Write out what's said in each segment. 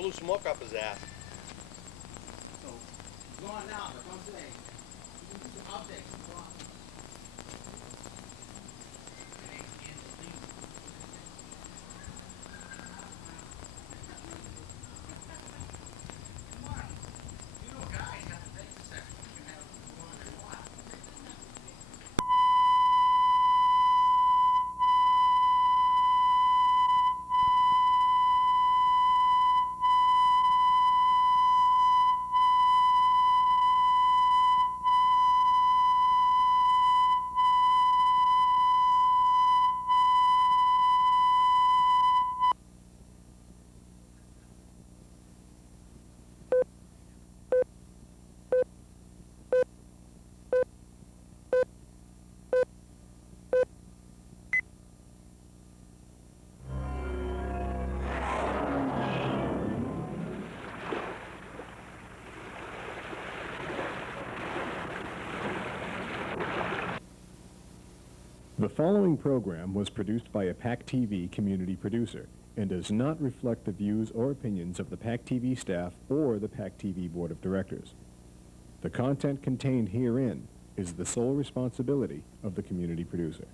blew smoke up his ass. So, he's gone now, but don't say. I'll take him. Go on. The following program was produced by a PAC TV community producer and does not reflect the views or opinions of the PAC TV staff or the PAC TV Board of Directors. The content contained herein is the sole responsibility of the community producer.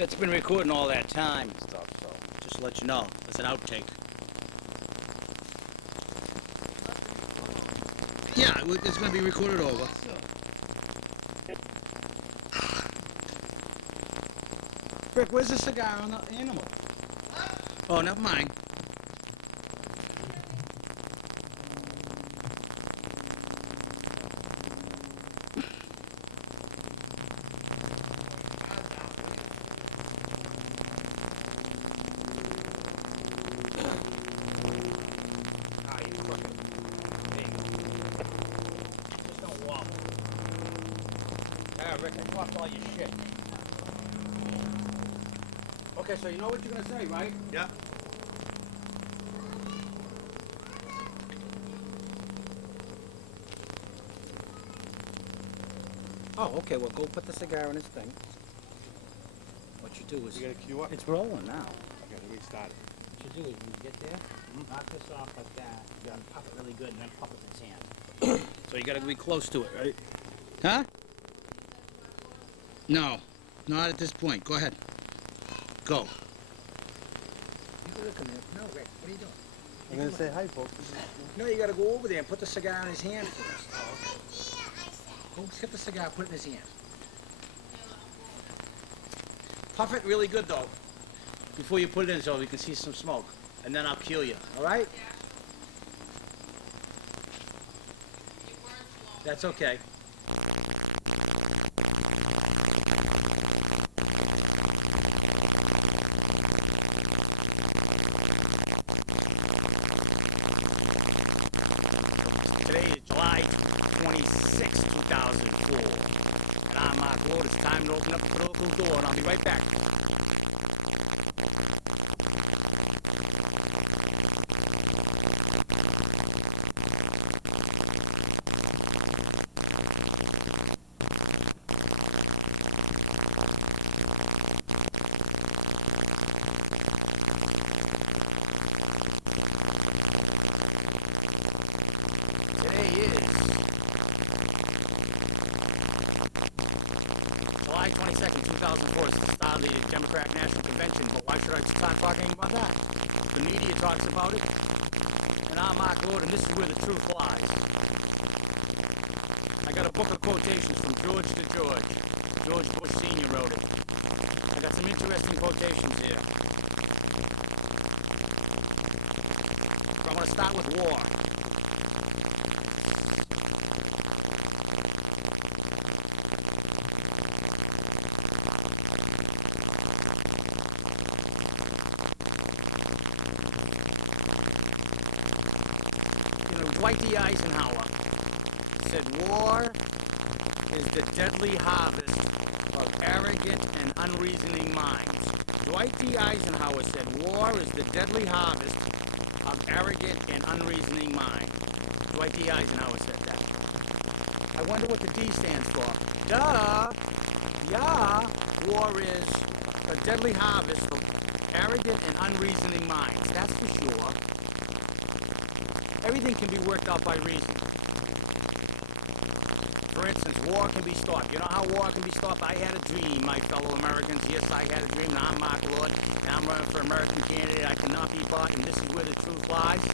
It's been recording all that time and stuff, so just to let you know, it's an outtake. Yeah, it's going to be recorded over. Rick, where's the cigar on the animal? Oh, never mind. talked all your shit. Okay, so you know what you're gonna say, right? Yeah. Oh, okay, well, go put the cigar in his thing. What you do is... You gotta queue up. It's rolling now. Okay, let me start it. What you do is when you get there, knock this off like that, you gotta pop it really good, and then pop it in his hand. So you gotta be close to it, right? Huh? No, not at this point. Go ahead. Go. You looking at... No, Rick, what are you doing? I'm gonna say hi, folks. No, you gotta go over there and put the cigar in his hand first. Go get the cigar, put it in his hand. Puff it really good, though, before you put it in so we can see some smoke. And then I'll cue you, all right? That's okay. Today is July 26, 2004. And I'm Mark Ward. It's time to open up the local door, and I'll be right back. Today is July 22nd, 2004. It's the start of the Democratic National Convention, but why should I start talking about that? The media talks about it, and I'm Mark Lord, and this is where the truth lies. I got a book of quotations from George to George. George Bush Sr. wrote it. I got some interesting quotations here. So I'm going to start with war. Dwight D. Eisenhower said, "War is the deadly harvest of arrogant and unreasoning minds." Dwight D. Eisenhower said, "War is the deadly harvest of arrogant and unreasoning minds." Dwight D. Eisenhower said that. I wonder what the D stands for. Duh! Yeah! War is a deadly harvest of arrogant and unreasoning minds. That's for sure. Everything can be worked out by reason. For instance, war can be stopped. You know how war can be stopped? I had a dream, my fellow Americans. Yes, I had a dream, and I'm Mark Lord, and I'm running for American candidate. I cannot be bought, and this is where the truth lies.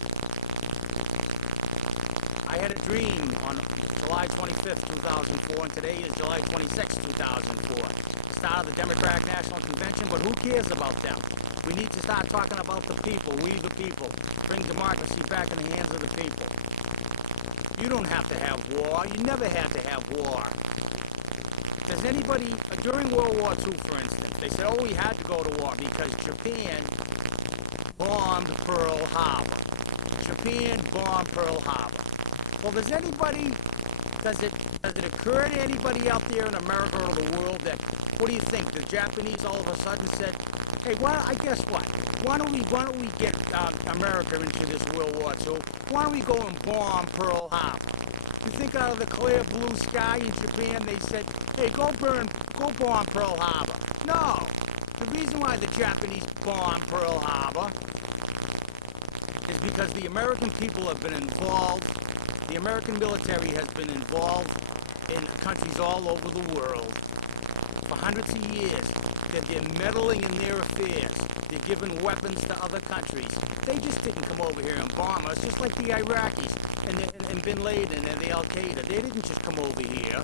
I had a dream on July 25th, 2004, and today is July 26th, 2004. The start of the Democratic National Convention, but who cares about them? We need to start talking about the people, we the people. Bring democracy back in the hands of the people. You don't have to have war. You never had to have war. Does anybody, during World War II, for instance, they said, oh, we had to go to war because Japan bombed Pearl Harbor. Japan bombed Pearl Harbor. Well, does it occur to anybody out there in America or the world that, what do you think, the Japanese all of a sudden said, hey, I guess what? Why don't we get America into this World War II? Why don't we go and bomb Pearl Harbor? You think out of the clear blue sky in Japan they said, hey, go bomb Pearl Harbor? No. The reason why the Japanese bombed Pearl Harbor is because the American people have been involved, the American military has been involved in countries all over the world for hundreds of years. That they're meddling in their affairs. They're giving weapons to other countries. They just didn't come over here and bomb us, just like the Iraqis and Bin Laden and the Al-Qaeda. They didn't just come over here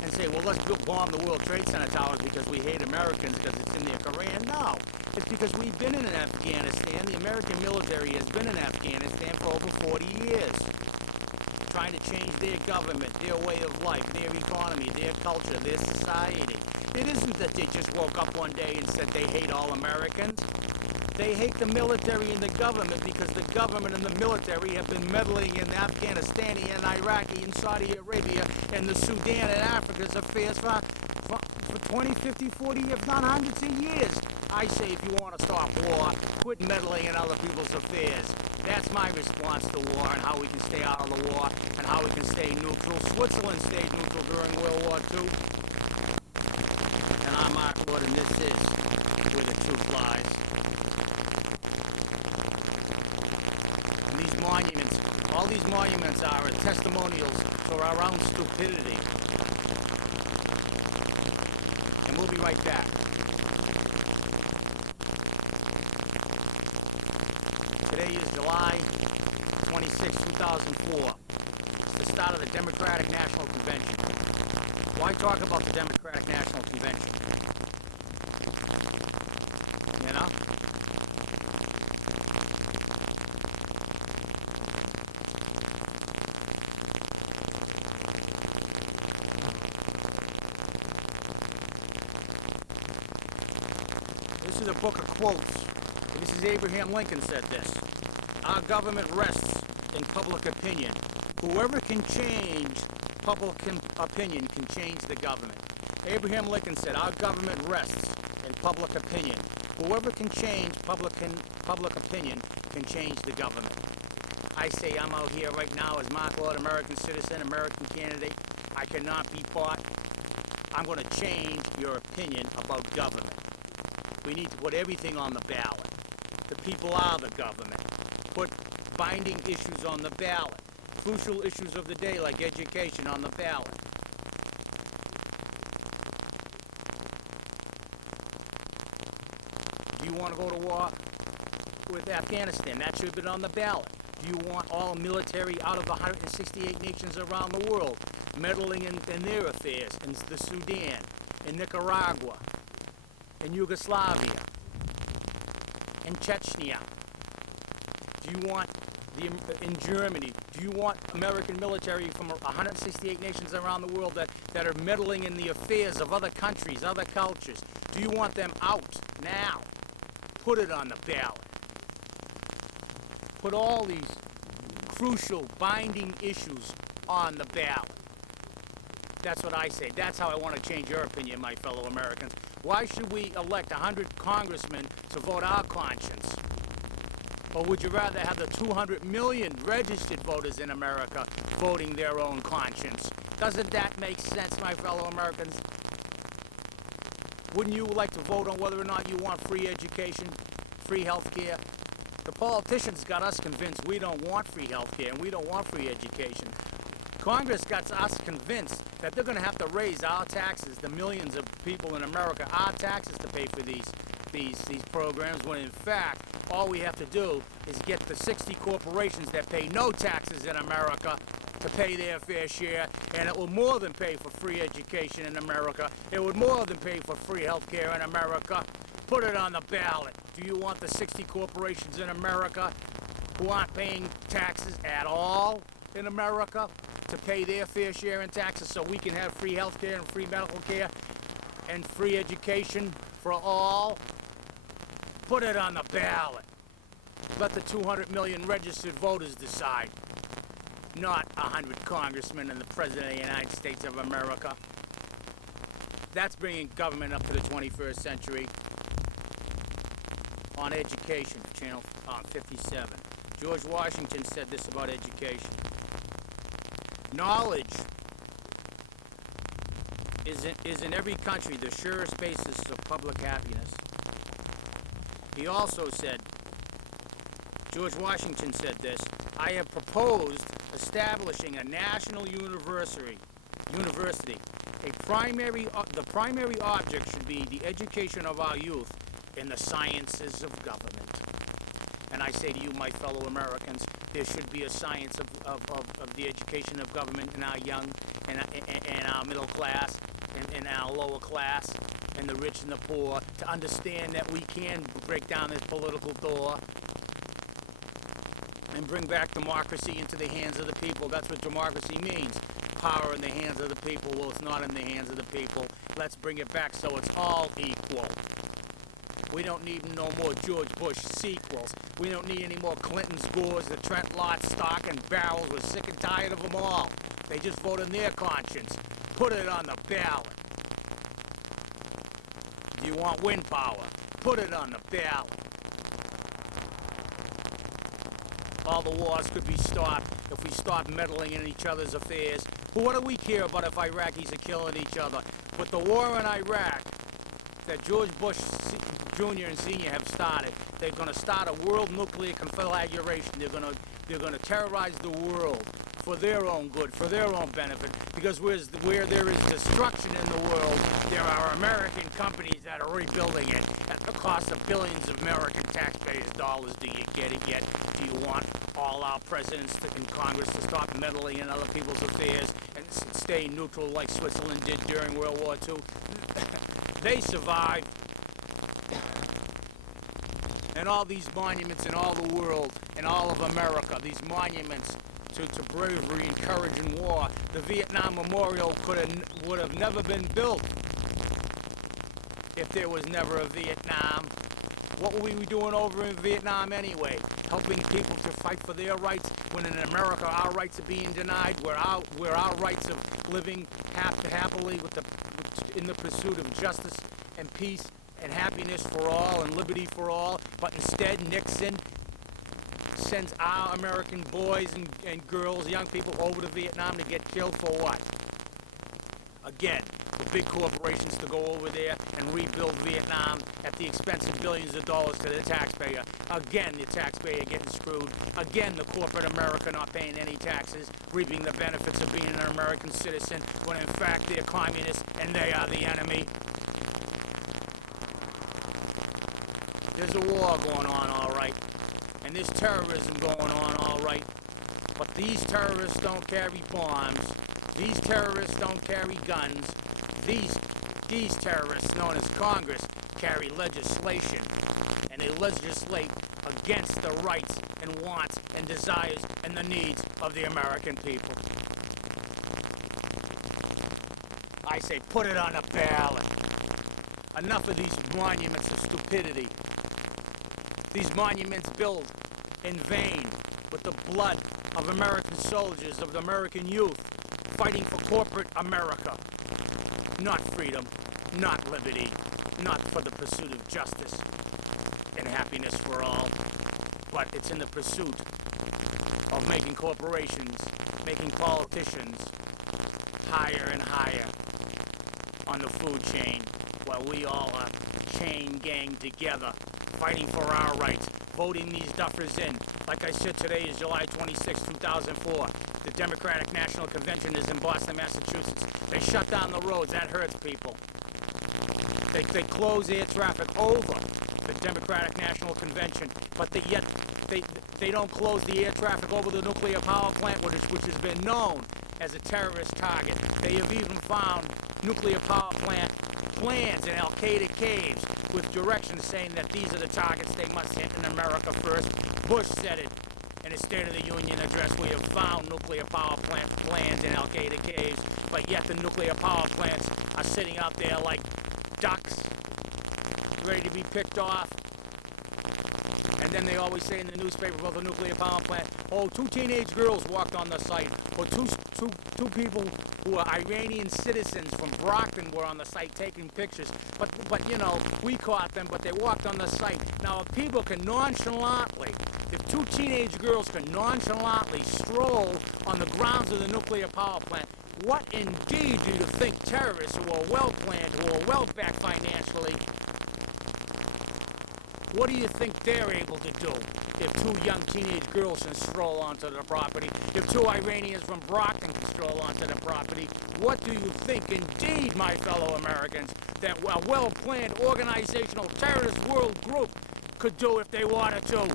and say, well, let's bomb the World Trade Center towers because we hate Americans because it's in their Koran. No, it's because we've been in Afghanistan. The American military has been in Afghanistan for over 40 years. Trying to change their government, their way of life, their economy, their culture, their society. It isn't that they just woke up one day and said they hate all Americans. They hate the military and the government because the government and the military have been meddling in Afghanistan and Iraq and Saudi Arabia and the Sudan and Africa's affairs for 20, 50, 40, if not hundreds of years. I say if you want to stop war, quit meddling in other people's affairs. That's my response to war and how we can stay out of the war and how we can stay neutral. Switzerland stayed neutral during World War II. And I'm Mark Wood, and this is Where the Truth Lies. And these monuments, all these monuments are testimonials for our own stupidity. And we'll be right back. Today is July 26, 2004. It's the start of the Democratic National Convention. Why talk about the Democratic National Convention? You know? This is a book of quotes. This is Abraham Lincoln said this. Our government rests in public opinion. Whoever can change public opinion can change the government. Abraham Lincoln said our government rests in public opinion. Whoever can change public opinion can change the government. I say I'm out here right now as Mark Lord, American citizen, American candidate. I cannot be bought. I'm going to change your opinion about government. We need to put everything on the ballot. The people are the government. Put binding issues on the ballot. Crucial issues of the day like education on the ballot. Do you want to go to war with Afghanistan? That should have been on the ballot. Do you want all military out of 168 nations around the world meddling in their affairs, in the Sudan, in Nicaragua, in Yugoslavia, in Chechnya? Do you want in Germany? Do you want American military from 168 nations around the world that are meddling in the affairs of other countries, other cultures? Do you want them out now? Put it on the ballot. Put all these crucial binding issues on the ballot. That's what I say. That's how I want to change your opinion, my fellow Americans. Why should we elect 100 congressmen to vote our conscience? Or would you rather have the 200 million registered voters in America voting their own conscience? Doesn't that make sense, my fellow Americans? Wouldn't you like to vote on whether or not you want free education, free health care? The politicians got us convinced we don't want free health care and we don't want free education. Congress got us convinced that they're going to have to raise our taxes, the millions of people in America, our taxes to pay for these programs, when in fact, all we have to do is get the 60 corporations that pay no taxes in America to pay their fair share, and it will more than pay for free education in America. It would more than pay for free health care in America. Put it on the ballot. Do you want the 60 corporations in America who aren't paying taxes at all in America to pay their fair share in taxes so we can have free health care and free medical care and free education for all? Put it on the ballot. Let the 200 million registered voters decide, not 100 congressmen and the President of the United States of America. That's bringing government up to the 21st century. On education, channel 57. George Washington said this about education. Knowledge is in every country the surest basis of public happiness. He also said, George Washington said this, I have proposed establishing a national university. The primary object should be the education of our youth in the sciences of government. And I say to you, my fellow Americans, there should be a science of the education of government in our young and our middle class and our lower class and the rich and the poor, to understand that we can break down this political door and bring back democracy into the hands of the people. That's what democracy means. Power in the hands of the people. Well, it's not in the hands of the people. Let's bring it back so it's all equal. We don't need no more George Bush sequels. We don't need any more Clintons, Gores, the Trent Lott, Stock, and Barrels. We're sick and tired of them all. They just vote on their conscience. Put it on the ballot. you want wind power, put it on the ballot. All the wars could be stopped if we stop meddling in each other's affairs. But what do we care about if Iraqis are killing each other? But the war in Iraq that George Bush Jr. and Sr. have started, they're going to start a world nuclear conflagration. They're going to terrorize the world for their own good, for their own benefit. Because where there is destruction in the world, there are American companies that are rebuilding it at the cost of billions of American taxpayers' dollars. Do you get it yet? Do you want all our presidents in Congress to stop meddling in other people's affairs and stay neutral like Switzerland did during World War II? They survived. And all these monuments in all the world, in all of America, these monuments to bravery and courage in war, the Vietnam Memorial would have never been built if there was never a Vietnam. What were we doing over in Vietnam anyway? Helping people to fight for their rights, when in America our rights are being denied, where our rights of living happily in the pursuit of justice and peace and happiness for all and liberty for all. But instead Nixon sends our American boys and girls, young people, over to Vietnam to get killed for what? Again, the big corporations to go over there and rebuild Vietnam at the expense of billions of dollars to the taxpayer. Again, the taxpayer getting screwed. Again, the corporate America not paying any taxes, reaping the benefits of being an American citizen, when in fact they're communists and they are the enemy. There's a war going on, all right. And there's terrorism going on, all right. But these terrorists don't carry bombs. These terrorists don't carry guns. These terrorists, known as Congress, carry legislation. And they legislate against the rights and wants and desires and the needs of the American people. I say put it on the ballot. Enough of these monuments of stupidity. These monuments built in vain with the blood of American soldiers, of the American youth, fighting for corporate America. Not freedom, not liberty, not for the pursuit of justice and happiness for all, but it's in the pursuit of making corporations, making politicians higher and higher on the food chain, while we all are chain gang together, fighting for our rights, voting these duffers in. Like I said, today is July 26, 2004. The Democratic National Convention is in Boston, Massachusetts. They shut down the roads. That hurts people. They close air traffic over the Democratic National Convention, but yet they don't close the air traffic over the nuclear power plant, which has been known as a terrorist target. They have even found nuclear power plant plans in Al-Qaeda caves with directions saying that these are the targets they must hit in America first. Bush said it in his State of the Union address. We have found nuclear power plant plans in Al-Qaeda caves, but yet the nuclear power plants are sitting out there like ducks, ready to be picked off. And then they always say in the newspaper about the nuclear power plant, oh, 2 teenage girls walked on the site, or two people who are Iranian citizens from Brockton were on the site taking pictures. But you know, we caught them, but they walked on the site. Now, if people can nonchalantly, if 2 teenage girls can nonchalantly stroll on the grounds of the nuclear power plant, what indeed do you think terrorists who are well-planned, who are well-backed financially, what do you think they're able to do if 2 young teenage girls can stroll onto the property? If 2 Iranians from Brockton can stroll onto the property? What do you think, indeed, my fellow Americans, that a well-planned organizational terrorist world group could do if they wanted to?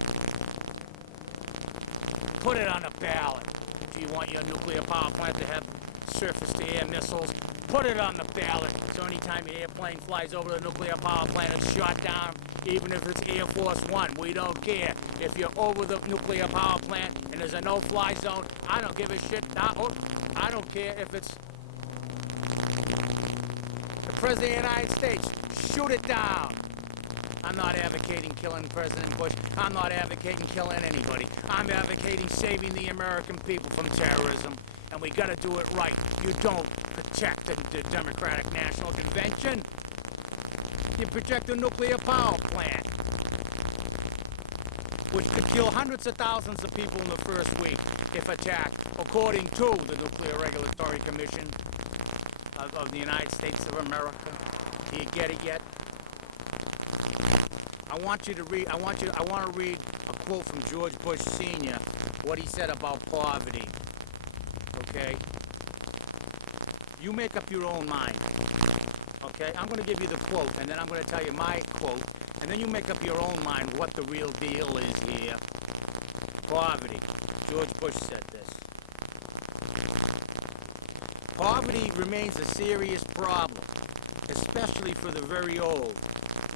Put it on the ballot. Do you want your nuclear power plant to have surface-to-air missiles? Put it on the ballot. So anytime an airplane flies over the nuclear power plant, it's shot down. Even if it's Air Force One, we don't care. If you're over the nuclear power plant and there's a no-fly zone, I don't give a shit. I don't care if it's the President of the United States. Shoot it down. I'm not advocating killing President Bush. I'm not advocating killing anybody. I'm advocating saving the American people from terrorism. And we gotta do it right. You don't protect the Democratic National Convention. You project a nuclear power plant, which could kill hundreds of thousands of people in the first week if attacked, according to the Nuclear Regulatory Commission of the United States of America. Do you get it yet? I want to read a quote from George Bush Sr., what he said about poverty. Okay? You make up your own mind. Okay? I'm going to give you the quote, and then I'm going to tell you my quote, and then you make up your own mind what the real deal is here. Poverty. George Bush said this. Poverty remains a serious problem, especially for the very old,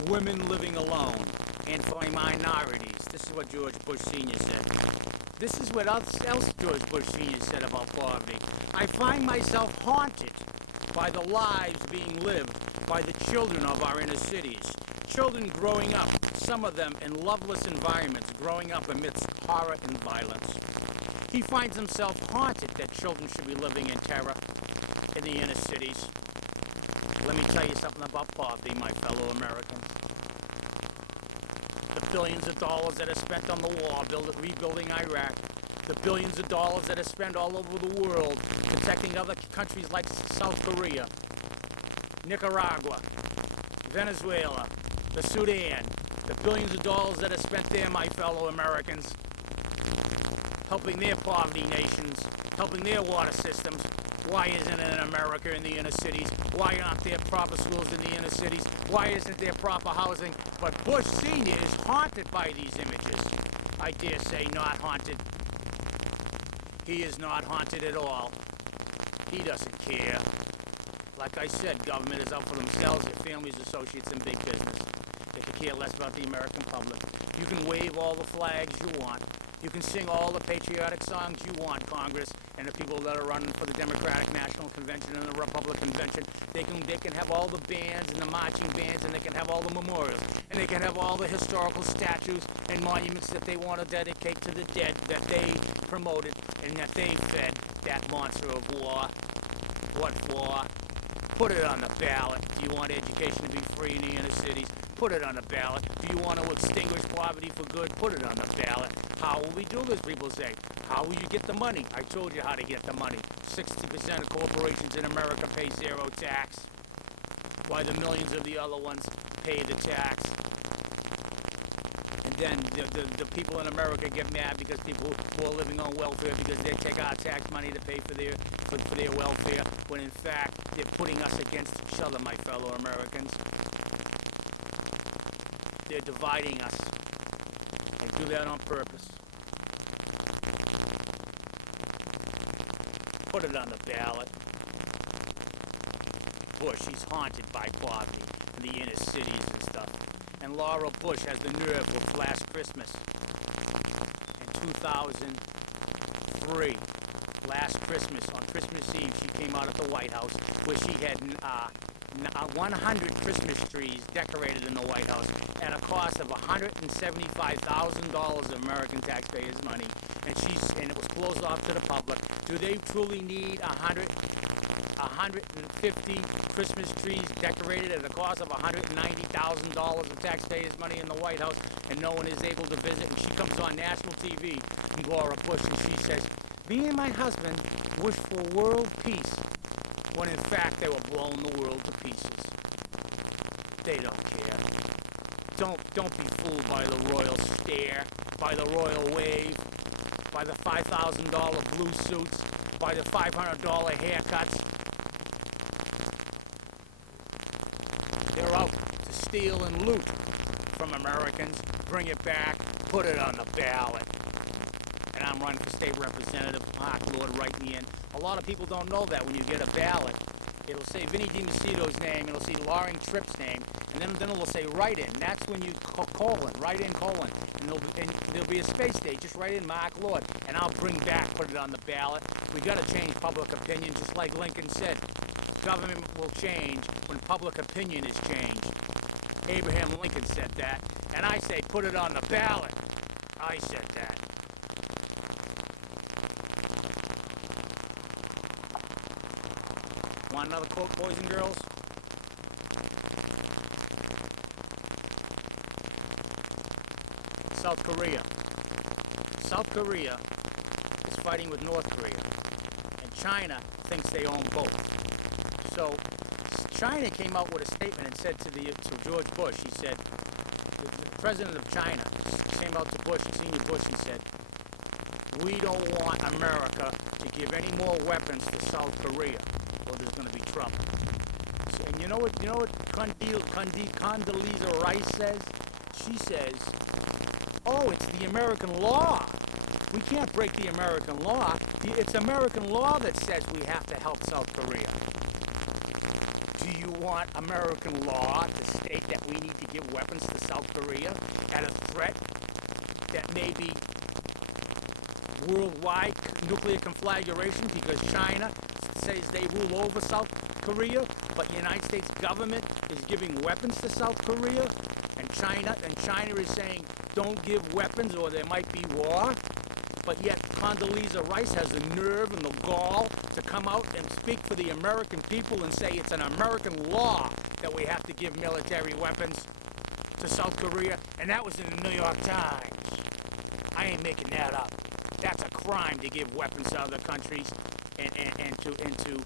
women living alone, and for minorities. This is what George Bush Sr. said. This is what else George Bush Sr. said about poverty. I find myself haunted by the lives being lived by the children of our inner cities. Children growing up, some of them in loveless environments, growing up amidst horror and violence. He finds himself haunted that children should be living in terror in the inner cities. Let me tell you something about poverty, my fellow Americans. The billions of dollars that are spent on the war rebuilding Iraq, the billions of dollars that are spent all over the world protecting other countries like South Korea, Nicaragua, Venezuela, the Sudan, the billions of dollars that are spent there, my fellow Americans, helping their poverty nations, helping their water systems. Why isn't it in America in the inner cities? Why aren't there proper schools in the inner cities? Why isn't there proper housing? But Bush Sr. is haunted by these images. I dare say not haunted. He is not haunted at all. He doesn't care. Like I said, government is out for themselves, their families, associates, and big business. They could care less about the American public. You can wave all the flags you want. You can sing all the patriotic songs you want, Congress, and the people that are running for the Democratic National Convention and the Republican Convention. They can have all the bands and the marching bands, and they can have all the memorials, and they can have all the historical statues and monuments that they want to dedicate to the dead that they promoted and that they fed that monster of war. What for? Put it on the ballot. Do you want education to be free in the inner cities? Put it on the ballot. Do you want to extinguish poverty for good? Put it on the ballot. How will we do this, people say? How will you get the money? I told you how to get the money. 60% of corporations in America pay zero tax, while the millions of the other ones pay the tax. And then the people in America get mad because people who are living on welfare, because they take our tax money to pay for their welfare, when in fact they're putting us against each other, my fellow Americans. They're dividing us. They do that on purpose. Put it on the ballot. Bush, he's haunted by poverty in the inner cities and stuff. And Laura Bush has the nerve to last Christmas in 2003. Last Christmas, on Christmas Eve, she came out at the White House where she had 100 Christmas trees decorated in the White House at a cost of $175,000 of American taxpayers' money, and it was closed off to the public. Do they truly need 150 Christmas trees decorated at a cost of $190,000 of taxpayers' money in the White House, and no one is able to visit? And she comes on national TV, Laura Bush, and she says, "Me and my husband wish for world peace," when in fact they were blowing the world to pieces. They don't care. Don't be fooled by the royal stare, by the royal wave, by the $5,000 blue suits, by the $500 haircuts. They're out to steal and loot from Americans, bring it back, put it on the ballot. And I'm running for state representative, Mark Lord, write me in. A lot of people don't know that when you get a ballot, it'll say Vinnie DiMacedo's name, it'll say Loring Tripp's name, and then it'll say write-in. That's when you write-in, and there'll be a space date. Just write in Mark Lord, and I'll bring back, put it on the ballot. We got to change public opinion, just like Lincoln said. Government will change when public opinion is changed. Abraham Lincoln said that, and I say put it on the ballot. I said that. Want another quote, boys and girls? South Korea. South Korea is fighting with North Korea, and China thinks they own both. So China came out with a statement and said to George Bush, he said, the president of China came out to Bush, Senior Bush, and said, we don't want America to give any more weapons to South Korea, or there's going to be trouble. So, and you know what Condoleezza Rice says? She says, oh, it's the American law. We can't break the American law. It's American law that says we have to help South Korea. Do you want American law to state that we need to give weapons to South Korea at a threat that may be worldwide nuclear conflagration because China says they rule over South Korea, but the United States government is giving weapons to South Korea, and China is saying don't give weapons or there might be war? But yet Condoleezza Rice has the nerve and the gall to come out and speak for the American people and say it's an American law that we have to give military weapons to South Korea, and that was in the New York Times. I ain't making that up. That's a crime to give weapons to other countries and to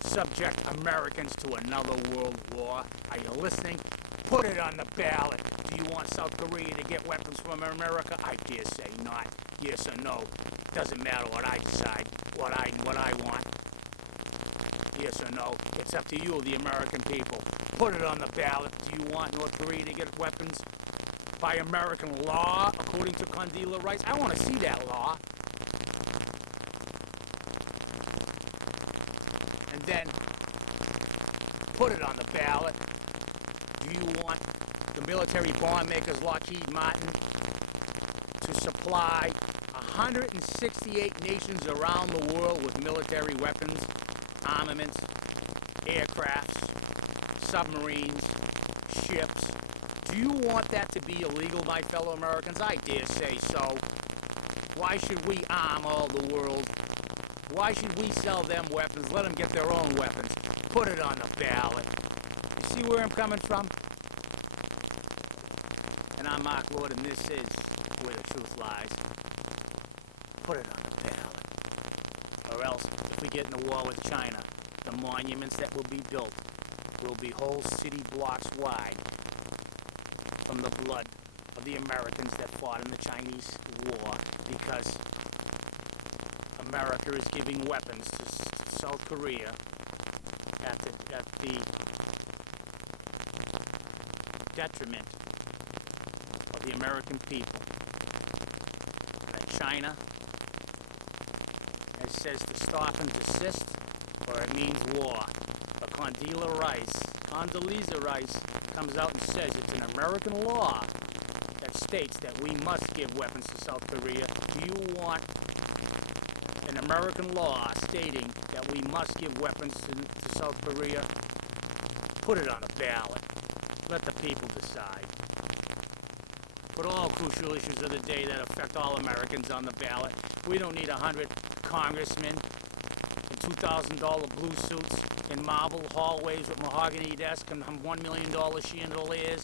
subject Americans to another world war. Are you listening? Put it on the ballot. Do you want South Korea to get weapons from America? I dare say not. Yes or no. Doesn't matter what I decide, what I want. Yes or no. It's up to you, the American people. Put it on the ballot. Do you want North Korea to get weapons by American law, according to Condoleezza Rice? I want to see that law. And then put it on the ballot. Do you want the military bomb makers, Lockheed Martin, to supply 168 nations around the world with military weapons, armaments, aircrafts, submarines, ships? Do you want that to be illegal, my fellow Americans? I dare say so. Why should we arm all the world? Why should we sell them weapons? Let them get their own weapons. Put it on the ballot. You see where I'm coming from? And I'm Mark Lord, and this is Where the Truth Lies. Put it on the ballot. Or else, if we get in a war with China, the monuments that will be built will be whole city blocks wide from the blood of the Americans that fought in the Chinese War, because America is giving weapons to South Korea at the detriment of the American people. And China, it says to stop and desist, or it means war. But Condoleezza Rice comes out and says it's an American law that states that we must give weapons to South Korea. Do you want an American law stating that we must give weapons to South Korea? Put it on a ballot. Let the people decide. Put all crucial issues of the day that affect all Americans on the ballot. We don't need 100 congressmen in $2,000 blue suits in marble hallways with mahogany desks and $1 million chandeliers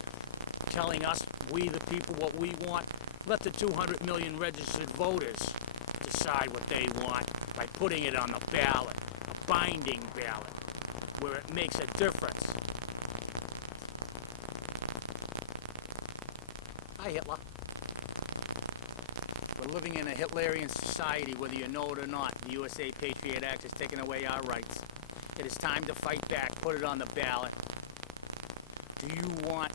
telling us, we the people, what we want. Let the 200 million registered voters decide what they want by putting it on the ballot, a binding ballot, where it makes a difference. Hi, Hitler. We're living in a Hitlerian society, whether you know it or not. The USA Patriot Act has taken away our rights. It is time to fight back. Put it on the ballot. Do you want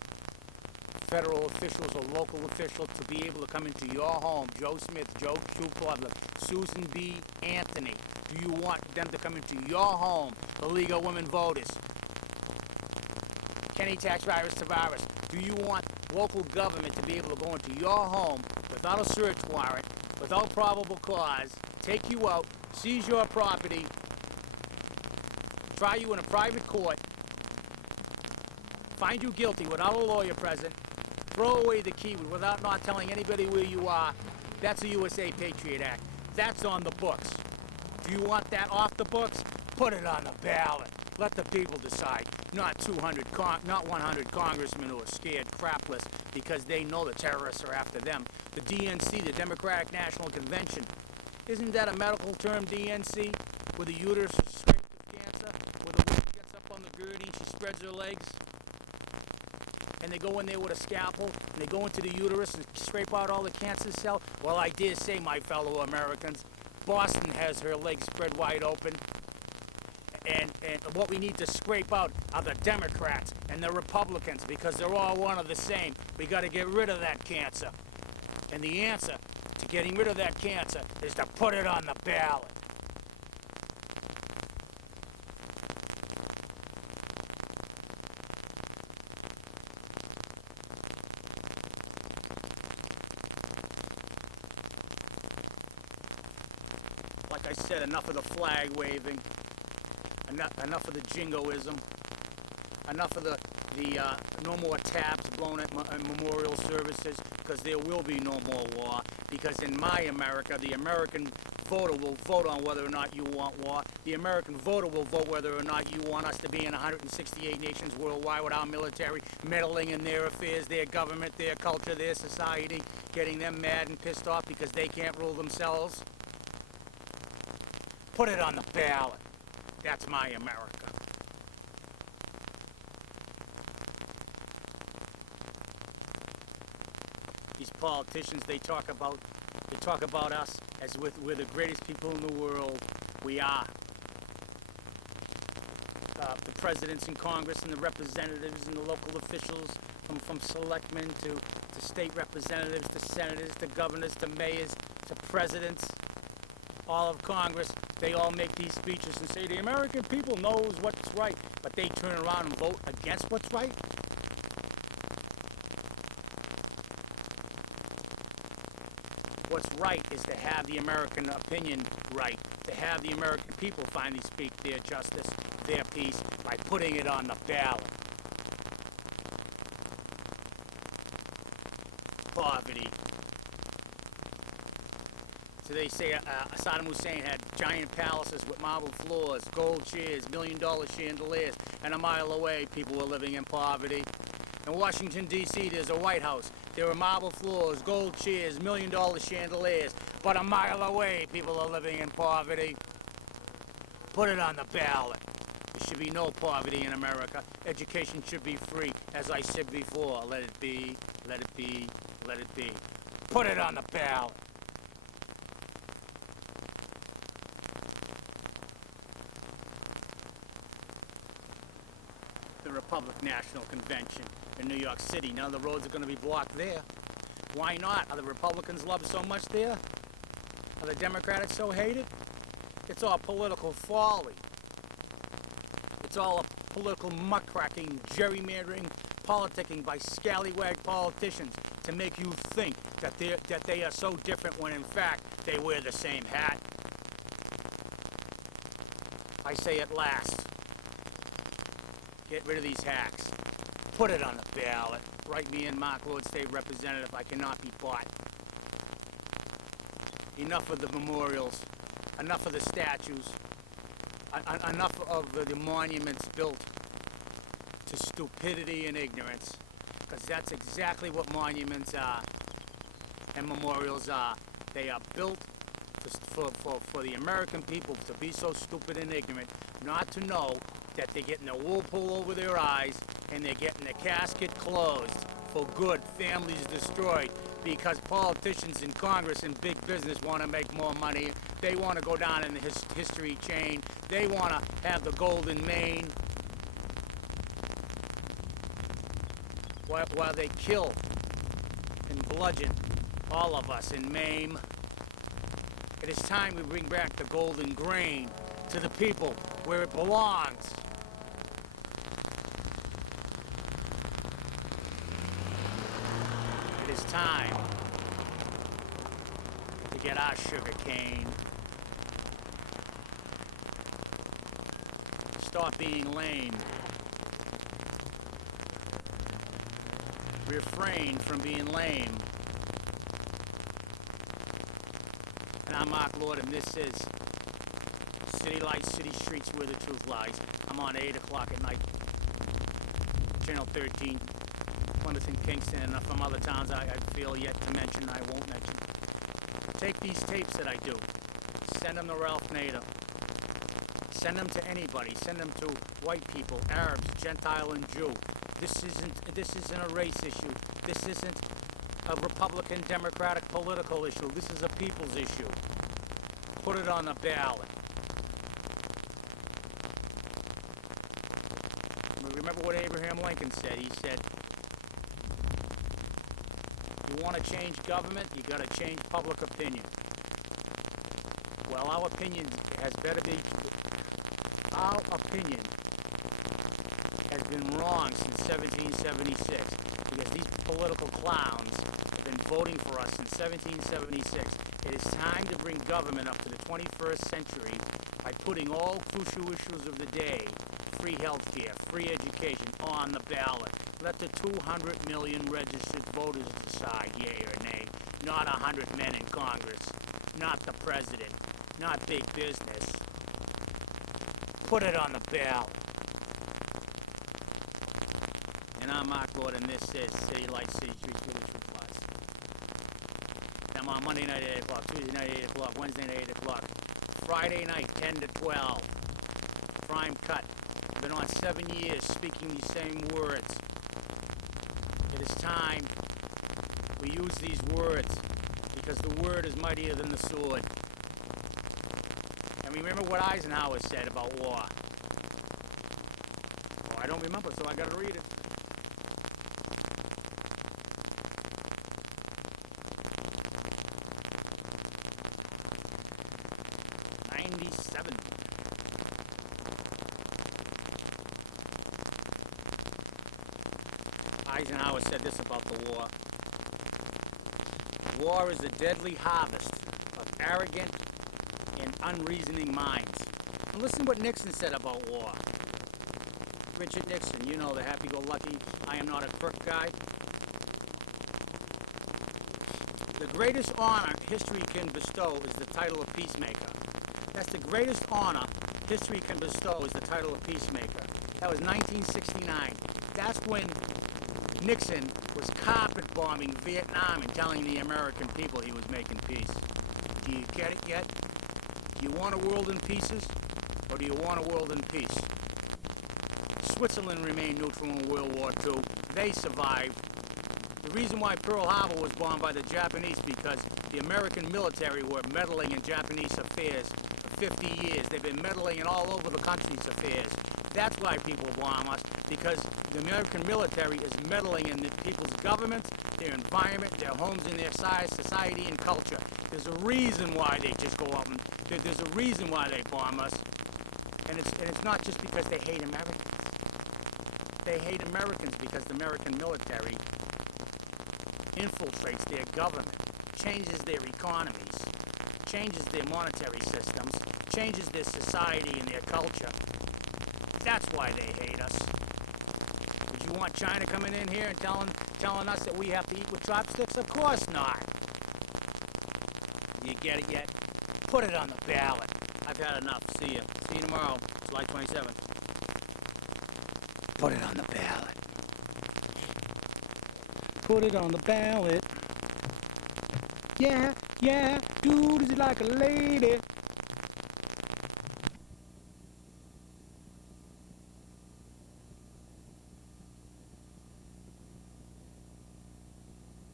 federal officials or local officials to be able to come into your home? Joe Smith, Joe Public, Susan B. Anthony. Do you want them to come into your home? The League of Women Voters. Kenny Tavares. Do you want local government to be able to go into your home without a search warrant, without probable cause, take you out, seize your property, try you in a private court, find you guilty without a lawyer present, throw away the key without not telling anybody where you are? That's the USA Patriot Act. That's on the books. Do you want that off the books? Put it on the ballot. Let the people decide. not 100 congressmen who are scared crapless because they know the terrorists are after them. The DNC, the Democratic National Convention, isn't that a medical term, DNC? Where the uterus is scraped with cancer, where the woman gets up on the gurney and she spreads her legs, and they go in there with a scalpel, and they go into the uterus and scrape out all the cancer cells? Well, I dare say, my fellow Americans, Boston has her legs spread wide open. And what we need to scrape out are the Democrats and the Republicans, because they're all one of the same. We got to get rid of that cancer. And the answer to getting rid of that cancer is to put it on the ballot. Like I said, enough of the flag waving. Enough of the jingoism. Enough of the no more taps blown at memorial services, because there will be no more war. Because in my America, the American voter will vote on whether or not you want war. The American voter will vote whether or not you want us to be in 168 nations worldwide with our military meddling in their affairs, their government, their culture, their society, getting them mad and pissed off because they can't rule themselves. Put it on the ballot. That's my America. These politicians, they talk about us as if we're the greatest people in the world. We are. The presidents in Congress and the representatives and the local officials, from selectmen to state representatives to senators to governors to mayors to presidents, all of Congress, they all make these speeches and say the American people knows what's right, but they turn around and vote against what's right. What's right is to have the American opinion right, to have the American people finally speak their justice, their peace, by putting it on the ballot. Poverty. So they say Saddam Hussein had giant palaces with marble floors, gold chairs, $1 million chandeliers, and a mile away people were living in poverty. In Washington, D.C., there's a White House. There are marble floors, gold chairs, $1 million chandeliers, but a mile away people are living in poverty. Put it on the ballot. There should be no poverty in America. Education should be free. As I said before, let it be, let it be, let it be. Put it on the ballot. The Republican National Convention in New York City. Now the roads are going to be blocked there. Why not? Are the Republicans loved so much there? Are the Democrats so hated? It's all political folly. It's all a political muckraking, gerrymandering, politicking by scallywag politicians to make you think that they are so different when in fact they wear the same hat. I say at last. Get rid of these hacks. Put it on the ballot. Write me in, Mark Lord, State Representative. I cannot be bought. Enough of the memorials. Enough of the statues. Enough of the monuments built to stupidity and ignorance. Because that's exactly what monuments are and memorials are. They are built for the American people to be so stupid and ignorant, not to know that they're getting the wool pulled over their eyes and they're getting the casket closed for good, families destroyed, because politicians in Congress and big business want to make more money. They want to go down in the history chain. They want to have the golden mane while they kill and bludgeon all of us and maim. It is time we bring back the golden grain to the people where it belongs. It is time to get our sugar cane. Stop being lame. Refrain from being lame. And I'm Mark Lord, and this is City Lights, City Streets, where the truth lies. I'm on 8 o'clock at night. Channel 13, Plymouth and Kingston, and from other towns I feel yet to mention, I won't mention. Take these tapes that I do, send them to Ralph Nader, send them to anybody, send them to white people, Arabs, Gentile and Jew. This isn't a race issue. This isn't a Republican, Democratic political issue. This is a people's issue. Put it on the ballot. Remember what Abraham Lincoln said. He said, you want to change government, you got to change public opinion. Well, our opinion has been wrong since 1776, because these political clowns have been voting for us since 1776. It is time to bring government up to the 21st century by putting all crucial issues of the day, free healthcare, free education, on the ballot. Let the 200 million registered voters decide yea or nay, not 100 men in Congress, not the president, not big business. Put it on the ballot. And I'm Mark Lord, and this is City Lights, City Streets, Village Plus. I'm on Monday night at 8 o'clock, Tuesday night at 8 o'clock, Wednesday night at 8 o'clock, Friday night 10 to 12. Prime cut. Been on 7 years speaking these same words. It is time we use these words, because the word is mightier than the sword. And remember what Eisenhower said about war. Oh, I don't remember, so I gotta read it. Eisenhower said this about the war. War is a deadly harvest of arrogant and unreasoning minds. And listen what Nixon said about war. Richard Nixon, you know, the happy-go-lucky, I am not a crook guy. The greatest honor history can bestow is the title of peacemaker. That's the greatest honor history can bestow is the title of peacemaker. That was 1969. That's when Nixon was carpet bombing Vietnam and telling the American people he was making peace. Do you get it yet? Do you want a world in pieces, or do you want a world in peace? Switzerland remained neutral in World War II. They survived. The reason why Pearl Harbor was bombed by the Japanese because the American military were meddling in Japanese affairs for 50 years. They've been meddling in all over the country's affairs. That's why people bomb us, because the American military is meddling in the people's governments, their environment, their homes, and their society and culture. There's a reason why they just go up and there's a reason why they bomb us, and it's not just because they hate Americans. They hate Americans because the American military infiltrates their government, changes their economies, changes their monetary systems, changes their society and their culture. That's why they hate us. Would you want China coming in here and telling us that we have to eat with chopsticks? Of course not. You get it yet? Put it on the ballot. I've had enough. See you. See you tomorrow, July 27th. Put it on the ballot. Put it on the ballot. Yeah, yeah, dude, is it like a lady?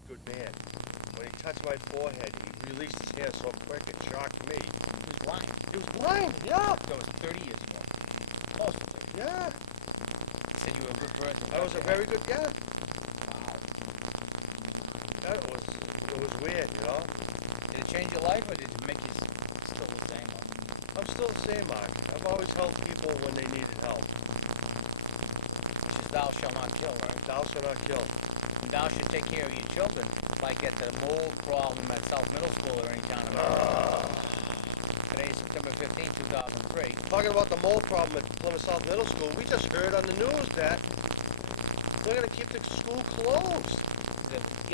Good man. When he touched my forehead, he released his hand so quick it shocked me. He was blind. He was blind, yeah. That was 30 years ago. Close to 30. Yeah. He said you were a good person. I was a very good guy. Wow. It was weird, you know? Did it change your life, or did it make you still the same? I'm still the same, Mark. I've always helped people when they needed help. Which is thou shalt not kill, right? Thou shalt not kill. And thou should take care of your children, like at the mold problem at South Middle School or any town in America. Today is September 15, 2003. Talking about the mold problem at Plymouth South Middle School, we just heard on the news that they're going to keep the school closed.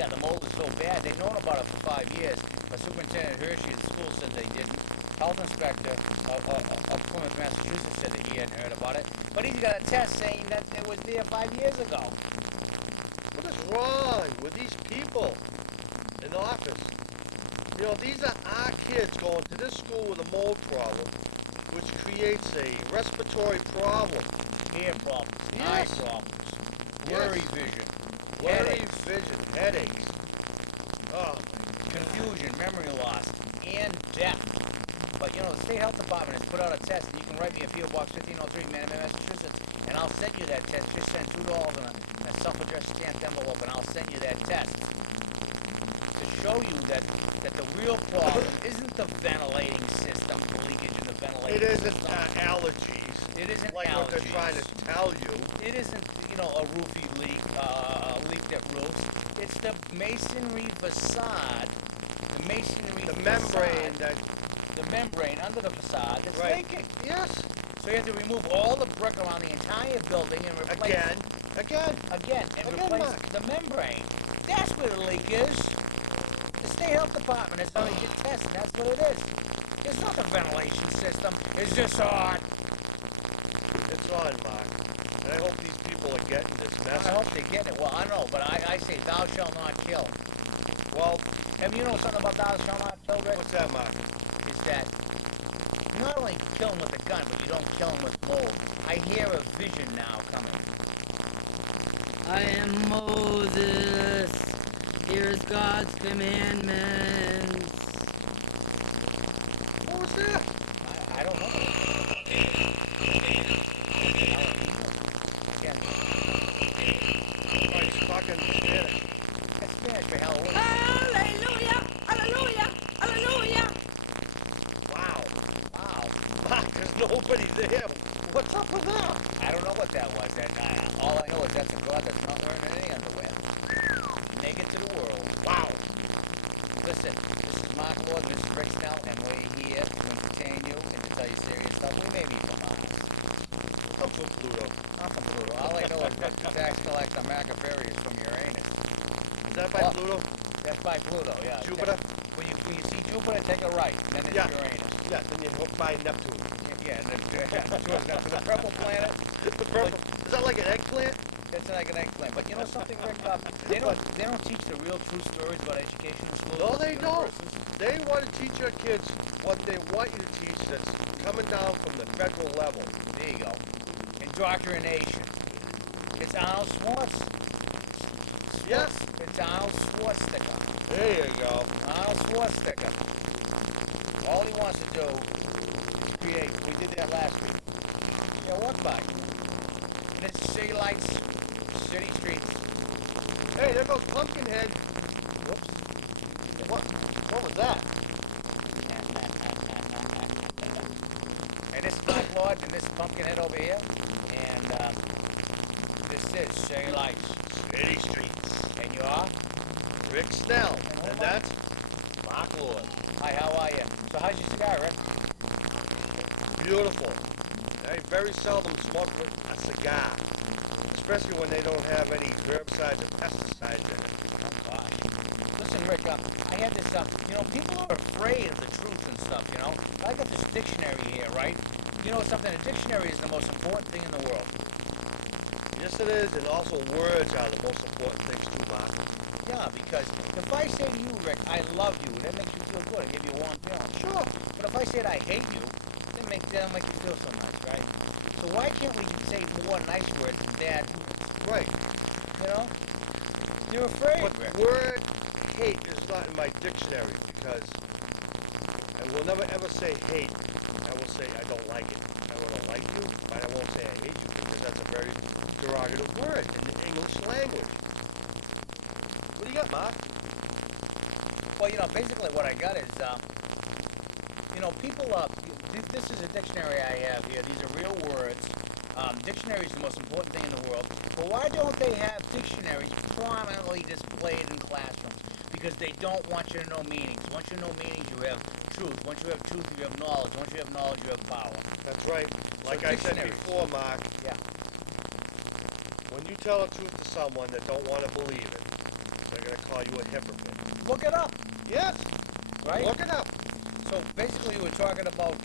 The mold is so bad. They've known about it for 5 years, but Superintendent Hershey at the school said they didn't. health inspector of Plymouth, Massachusetts said that he hadn't heard about it. But he's got a test saying that it was there 5 years ago. What is wrong with these people in office? You know, these are our kids going to this school with a mold problem, which creates a respiratory problem. Ear problems, eye Yes. problems, Yes. blurry vision, Blurry headaches, vision, headaches. Oh, confusion, memory loss, and death. But you know, the state health department has put out a test, and you can write me a PO Box 1503, Manor, Massachusetts, and I'll send you that test. Just send $2 in a self-addressed stamped envelope, and I'll send you that test to show you that the real problem isn't the ventilating system, the leakage in the ventilating it isn't system. Allergies. It isn't like what they're allergies. trying to tell you. It isn't, you know, a roofie leak, a leak that roofs. It's the masonry facade, the masonry The facade, membrane that. the membrane under the facade that's Right. leaking. Yes. So you have to remove all the brick around the entire building and replace Again. again, and Again, replace Mark. the membrane. That's where the leak is. The state health department has done a good test, and that's what it is. It's not the ventilation system. It's just hot. It's on, Mark. And I hope these people are getting this message. I hope they get it. Well, I know, but I say thou shalt not kill. Well, Have you know something about thou shalt not kill, Rick? what's that, Mark? Is that you not only kill him with a gun, but you don't kill him with mold. I hear a vision now coming. I am Moses. Here is God's commandments. What was that? I don't know. Again, Oh, he's talking Spanish. that's Spanish for Halloween. Hallelujah! Hallelujah! Hallelujah! Wow. Wow. Mark, there's nobody there. What's up with that? I don't know what that was. All I know is that's a God that's not wearing any underwear. Naked to the world. Wow. Listen, this is Mark Lord, this is Rick Snell, and we're here to entertain you and to tell you serious stuff. We may be from Mars. I'm from Pluto. I'm from Pluto. All I know is that the tax collector Machiavelli is from Uranus. Is that by Oh. Pluto? That's by Pluto, yeah. Jupiter? When you see Jupiter, take a right, and then it's Yeah. Uranus. Yeah, then you go by Neptune. Yeah, and then towards the purple planet. The purple. Is that like an eggplant? It's like an eggplant. But you know something, Rick? They don't teach the real true stories about education in schools. No, at they don't. universities. They want to teach your kids what they want you to teach that's coming down from the federal level. There you go. Indoctrination. It's Arnold Schwartz. Yes. It's Arnold Schwarzenegger. There you go. Arnold Schwarzenegger. All he wants to do is create. We did that last week. Yeah, what by? And it's city lights, city streets. Hey, there goes Pumpkinhead. Whoops. What was that? And this is Mike Lord, and this is Pumpkinhead over here. And this is city lights. City Streets. And you are? Rick Snell. And that's Mark Lord. Hi, how are you? So how's your cigar, Rick? Beautiful. I very seldom smoke a cigar, especially when they don't have any herbicides and pesticides in it. Oh, gosh. Listen, Rick, I had this, you know, people are afraid of the truth and stuff, you know. I got this dictionary here, right? You know something, a dictionary is the most important thing in the world. Yes, it is, and also words are the most important things too, Mark. Yeah, because if I say to you, Rick, I love you, that makes you feel good. I give you a warm feeling. Sure. But if I said I hate you, that'll make you feel so nice, right? So why can't we say more nice words than bad words? Right. You know? You're afraid, But Rick. the word hate is not in my dictionary because I will never ever say hate. I will say I don't like it. I don't like you, but I won't say I hate you because that's a very derogative word in the English language. What do you got, Mark? Well, you know, basically what I got is, you know, people, this is a dictionary I have here. These are real words. Dictionary is the most important thing in the world. But why don't they have dictionaries prominently displayed in classrooms? Because they don't want you to know meanings. Once you know meanings, you have truth. Once you have truth, you have knowledge. Once you have knowledge, you have power. That's right. Like I said dictionaries. before, Mark, Yeah. when you tell the truth to someone that don't want to believe it, they're going to call you a hypocrite. Look it up, Yes. right? Look it up. So basically, we're talking about,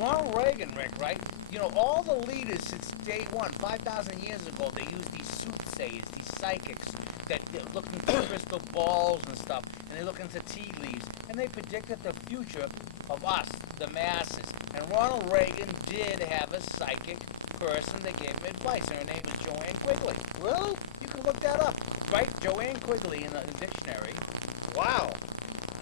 Ronald Reagan, Rick, right? All the leaders since day one, 5,000 years ago, they used these soothsayers, these psychics, that they're looking through crystal balls and stuff, and they look into tea leaves, and they predicted the future of us, the masses. And Ronald Reagan did have a psychic person that gave him advice, and her name is Joanne Quigley. Really? You can look that up. Right? Joanne Quigley in the dictionary. Wow.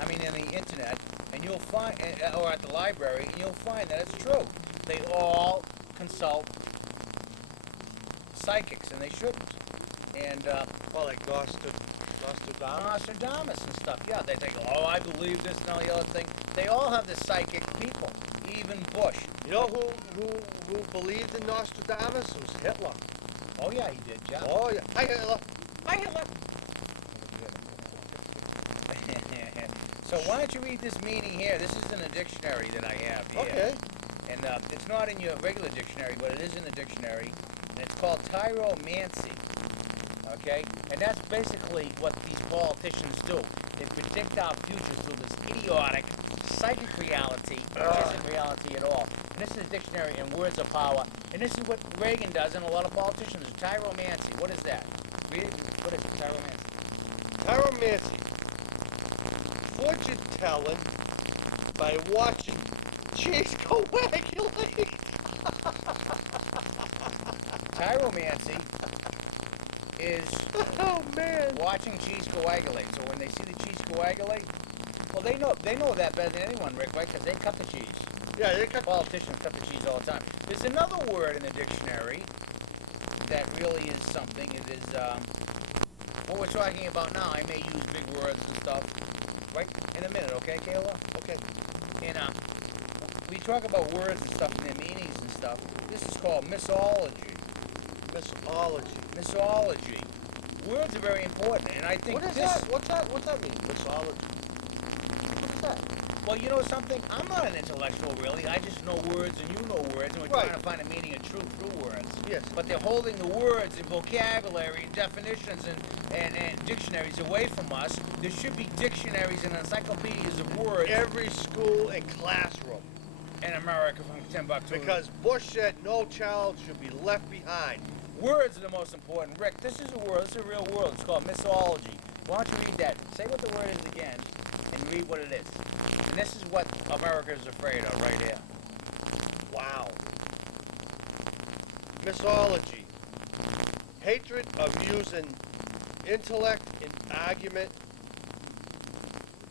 I mean, in the internet, and you'll find, or at the library, and you'll find that it's true. They all consult psychics, and they shouldn't. And Well, like Nostradamus. Nostradamus and stuff, yeah, they think, oh, I believe this and all the other thing. They all have the psychic people, even Bush. You know who believed in Nostradamus? It was Hitler. Oh yeah, he did, yeah. Oh yeah. Hi Hitler. Hi, Hitler. So why don't you read this meaning here? This is in a dictionary that I have here. Okay. And it's not in your regular dictionary, but it is in the dictionary. And it's called tyromancy. Okay? And that's basically what these politicians do. They predict our future through this idiotic psychic reality, which isn't reality at all. And this is a dictionary in words of power. And this is what Reagan does and a lot of politicians do. Tyromancy. What is that? Read it. What is it? Tyromancy? Pyromancy. Fortune telling by watching cheese coagulate. Tyromancy is Oh man. watching cheese coagulate. So when they see the cheese coagulate, well, they know that better than anyone, Rick, right? Because they cut the cheese. Yeah, they cut. Politicians cut the cheese all the time. There's another word in the dictionary that really is something. It is what we're talking about now. I may use big words and stuff, right? In a minute, okay, Kayla? Okay. And we talk about words and stuff and their meanings and stuff. This is called mythology. Mythology. Mythology. Words are very important, and I think What is this. that? What's that mean? Mythology. What is that? Well, you know something? I'm not an intellectual, really. I just know words, and you know words, and we're Right. trying to find a meaning of truth through words. Yes. But they're holding the words and vocabulary and definitions and dictionaries away from us. There should be dictionaries and encyclopedias of words Every school and classroom. in America from Timbuktu. Because Bush said no child should be left behind. Words are the most important. Rick, this is a word. This is a real word. It's called mythology. Why don't you read that? Say what the word is again, and read what it is. And this is what America is afraid of right here. Wow. Mythology. Hatred of using intellect in argument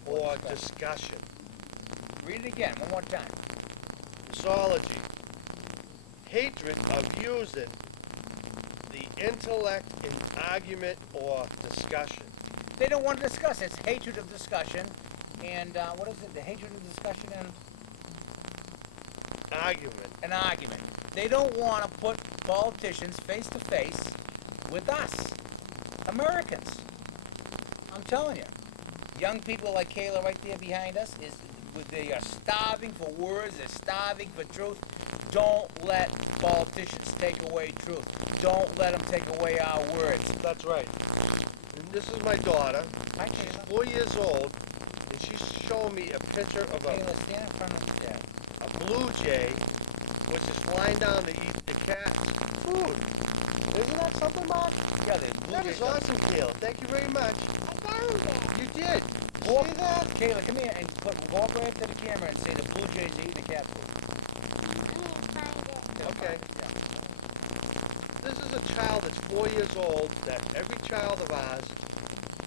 or discussion. Read it again, one more time. Mythology. Hatred of using the intellect in argument or discussion. They don't want to discuss. It's hatred of discussion. And what is it? The hatred of discussion and Argument. an argument. They don't want to put politicians face to face with us, Americans. I'm telling you. Young people like Kayla right there behind us, they are starving for words. They're starving for truth. Don't let politicians take away truth. Don't let them take away our words. That's right. And this is my daughter. Hi, She's Kayla. 4 years old, and she's showing me a picture of Kayla, stand in front of them. a blue jay, which is flying down to eat the cat's food. Isn't that something, Mark? Yeah, the blue That jays is are- awesome, Kayla. Thank you very much. I found it. You did. Go See that? Kayla, come here and go up right up to the camera and say the blue jays are eating the cat food. I need to find it. Okay. Yeah. This is a child that's 4 years old, that every child of ours,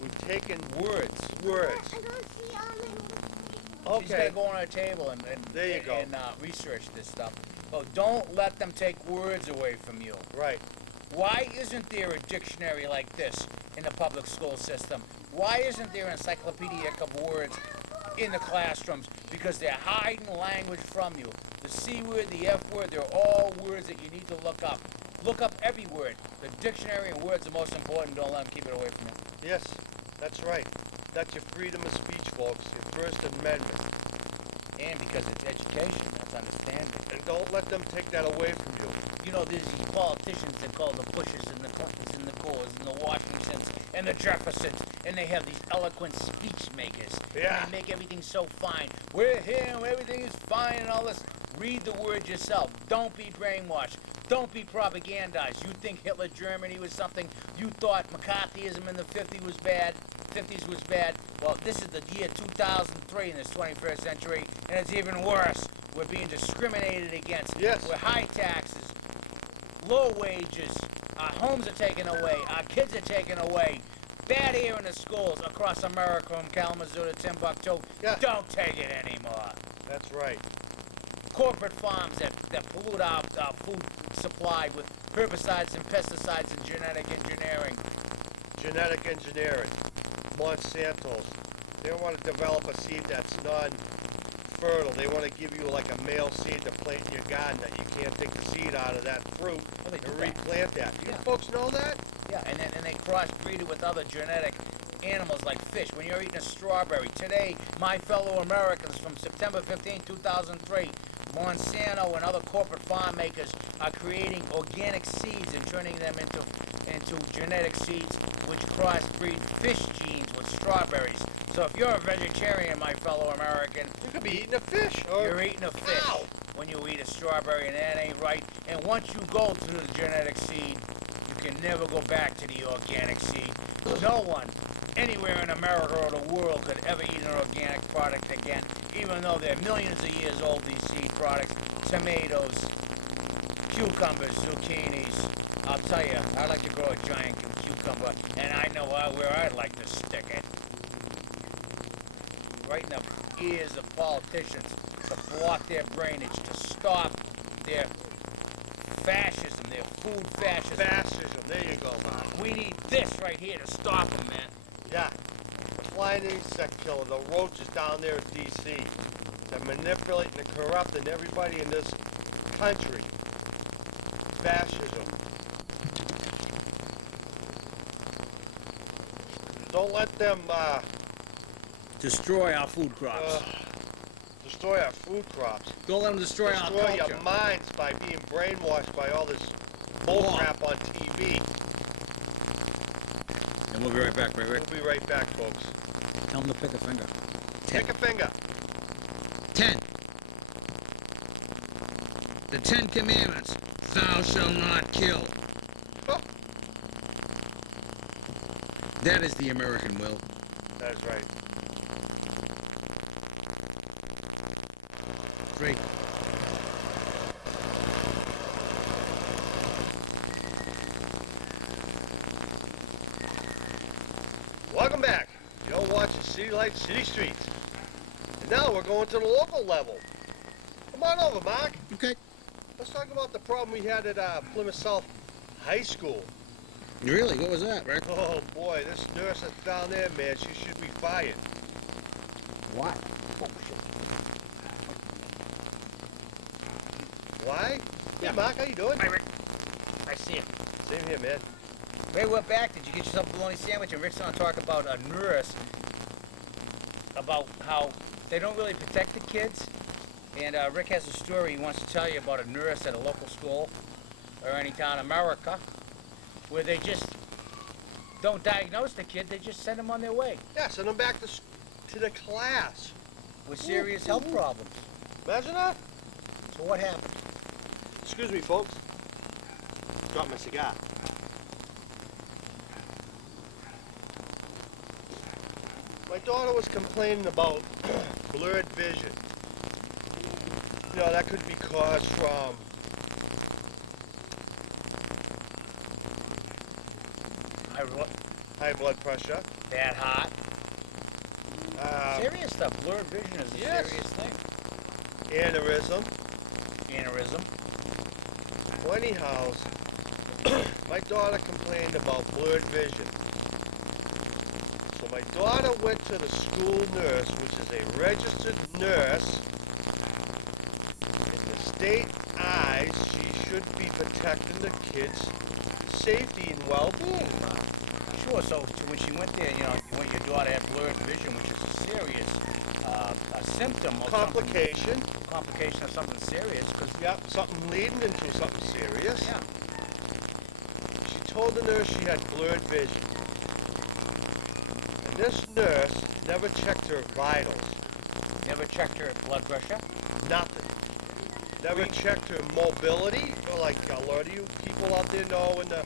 we've taken Words. words. I don't see all my She's Okay. gonna go on her table and There you go. and research this stuff. But don't let them take words away from you. Right. Why isn't there a dictionary like this in the public school system? Why isn't there an encyclopedic of words in the classrooms? Because they're hiding language from you. The C word, the F word, they're all words that you need to look up. Look up every word. The dictionary and words are most important. Don't let them keep it away from you. Yes, that's right. That's your freedom of speech, folks. Your First Amendment. And because it's education, that's understandable. And don't let them take that away from you. You know, there's these politicians that call the Bushes and the Clintons and the Gores and the Washingtons and the Jeffersons, and they have these eloquent speech makers. Yeah. And they make everything so fine. We're here and everything is fine and all this. Read the word yourself. Don't be brainwashed. Don't be propagandized. You think Hitler Germany was something. You thought McCarthyism in the 50s was bad. Well, this is the year 2003 in this 21st century, and it's even worse. We're being discriminated against. Yes. We're high taxes, low wages, our homes are taken away, our kids are taken away, bad air in the schools across America from Kalamazoo to Timbuktu. Yeah. Don't take it anymore. That's right. Corporate farms that pollute our food supply with herbicides and pesticides and genetic engineering. Genetic engineering. Monsanto's. They want to develop a seed that's non-fertile. They want to give you like a male seed to plant in your garden that you can't take the seed out of that fruit Well, they do and that. replant that. You Yeah. folks know that? Yeah, and they crossbreed it with other genetic animals like fish. When you're eating a strawberry, today, my fellow Americans, from September 15, 2003, Monsanto and other corporate farm makers are creating organic seeds and turning them into genetic seeds which crossbreed fish genes with strawberries. So if you're a vegetarian, my fellow American, You could be eating a fish. Or you're eating a fish Ow! when you eat a strawberry, and that ain't right. And once you go through the genetic seed, you can never go back to the organic seed. No one anywhere in America or the world could ever eat an organic product again, even though they're millions of years old, these seed products. Tomatoes, cucumbers, zucchinis. I'll tell you, I'd like to grow a giant cucumber, and I know where I'd like to stick it. Right in the ears of politicians to block their brainage, to stop their fascism, their food fascism. Fascism. There you go, Mark. We need this right here to stop them, man. Yeah. The flying insect killer, the roaches down there in D.C. They're manipulating and corrupting everybody in this country. Fascism. Don't let them Destroy our food crops. destroy our food crops. Don't let them destroy our Destroy culture. your minds by being brainwashed by all this bullcrap on TV. And we'll be right back, We'll be right back, folks. Tell them to pick a finger. Pick a finger. 10. The 10 Commandments. Thou shalt not kill. Oh, That is the American will. that's right. 3. Welcome back. You're watching City Lights, City Streets. And now we're going to the local level. Come on over, Mark. Okay. Let's talk about the problem we had at Plymouth South High School. Really? What was that, Rick? Oh boy, this nurse that's down there, man, she should be fired. What? Why? Yeah. Hey, Mark, how you doing? Hi, Rick. I see it. Same here, man. Hey, we're back. Did you get yourself a bologna sandwich? And Rick's going to talk about a nurse, about how they don't really protect the kids. And Rick has a story he wants to tell you about a nurse at a local school or any town in America where they just don't diagnose the kid. They just send them on their way Yeah, send them back to the class. with serious health problems. Imagine that. So what happened? Excuse me, folks. Drop my cigar. My daughter was complaining about blurred vision. You know, that could be caused from high blood pressure. Bad heart. Uh, Serious stuff. Blurred vision is a yes. serious thing. aneurysm. Aneurysm. Well, anyhow, my daughter complained about blurred vision. So my daughter went to the school nurse, which is a registered nurse. In the state eyes, she should be protecting the kids' safety and well-being. Sure, so when she went there, you know, when your daughter had blurred vision, which is a serious symptom of complication. complication of something serious, because Yep, something leading into something serious. yeah, She told the nurse she had blurred vision. And this nurse never checked her vitals. never checked her blood pressure. Nothing. Never checked her mobility. Like a lot of you people out there know in the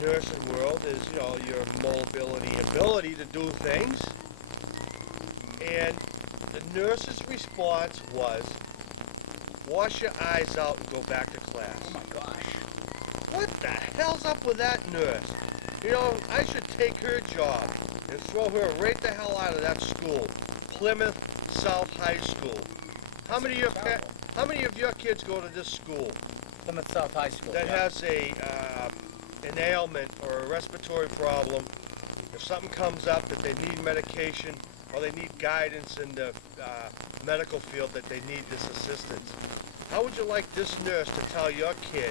nursing world is, you know, your mobility, ability to do things. And the nurse's response was, wash your eyes out and go back to class. Oh my gosh. What the hell's up with that nurse? You know, I should take her job and throw her right the hell out of that school, Plymouth South High School. How many of your Terrible. how many of your kids go to this school Plymouth South High School. that yeah. has an ailment or a respiratory problem? If something comes up that they need medication or they need guidance in the medical field that they need this assistance, how would you like this nurse to tell your kid,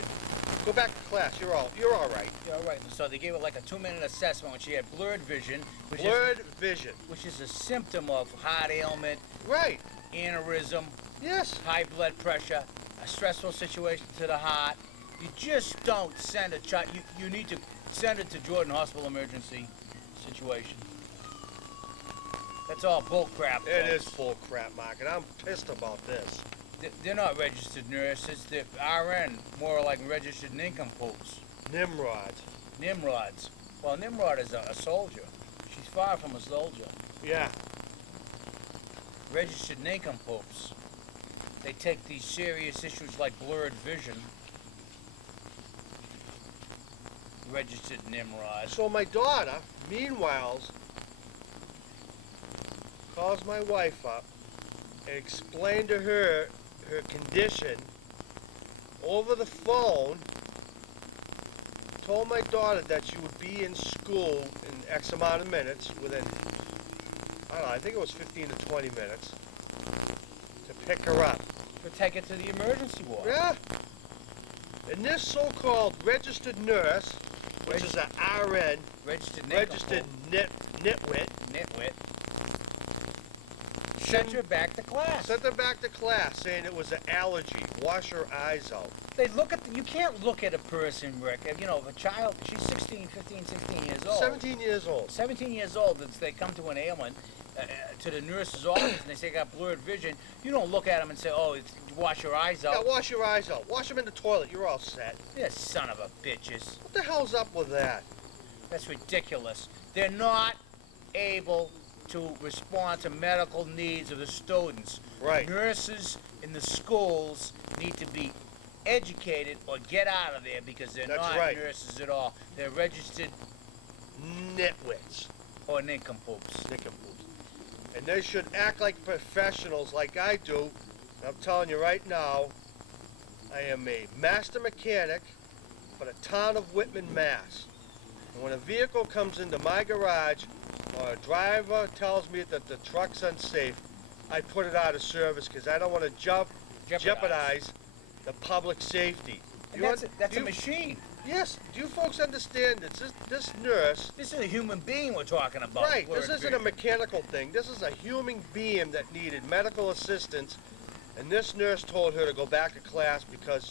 go back to class, you're all right. Yeah, right. So they gave her like a 2-minute assessment when she had blurred vision, Blurred vision. which is a symptom of heart ailment, Right. aneurysm, Yes. high blood pressure, a stressful situation to the heart. You just don't send a child. You need to send it to Jordan Hospital emergency situation. That's all bull crap. It is folks. full crap, Mark, and I'm pissed about this. They're not registered nurses. They're RN, more like registered nincompoops. Nimrods. Nimrods. Well, Nimrod is a soldier. She's far from a soldier. Yeah. Registered nincompoops. They take these serious issues like blurred vision. Registered Nimrod. So my daughter, meanwhile, calls my wife up and explained to her her condition over the phone. Told my daughter that she would be in school in X amount of minutes, within, I don't know, I think it was 15 to 20 minutes, to pick her up. Or take it to the emergency ward. Yeah. And this so-called registered nurse, which is an RN, Registered registered nitwit, nitwit. Sent her back to class. sent her back to class saying it was an allergy. Wash her eyes out. They look at you can't look at a person, Rick. You know, if a child, she's 16, 15, 16 years old. 17 years old. 17 years old, they come to an ailment, to the nurse's office, and they say they got blurred vision. You don't look at them and say, oh, wash your eyes Yeah, out. wash your eyes out. Wash them in the toilet. You're all set. Yeah, son of a bitches. What the hell's up with that? That's ridiculous. They're not able to respond to medical needs of the students. Right. Nurses in the schools need to be educated or get out of there because they're That's not right. nurses at all. They're registered Nitwits. or nincompoops. Nincompoops. And they should act like professionals like I do. I'm telling you right now, I am a master mechanic for the town of Whitman, Mass. And when a vehicle comes into my garage or a driver tells me that the truck's unsafe, I put it out of service because I don't want to jeopardize the public safety. And that's a machine. Yes. Do you folks understand that this nurse? This is a human being we're talking about. Right. This blurred isn't a vision. mechanical thing. This is a human being that needed medical assistance, and this nurse told her to go back to class because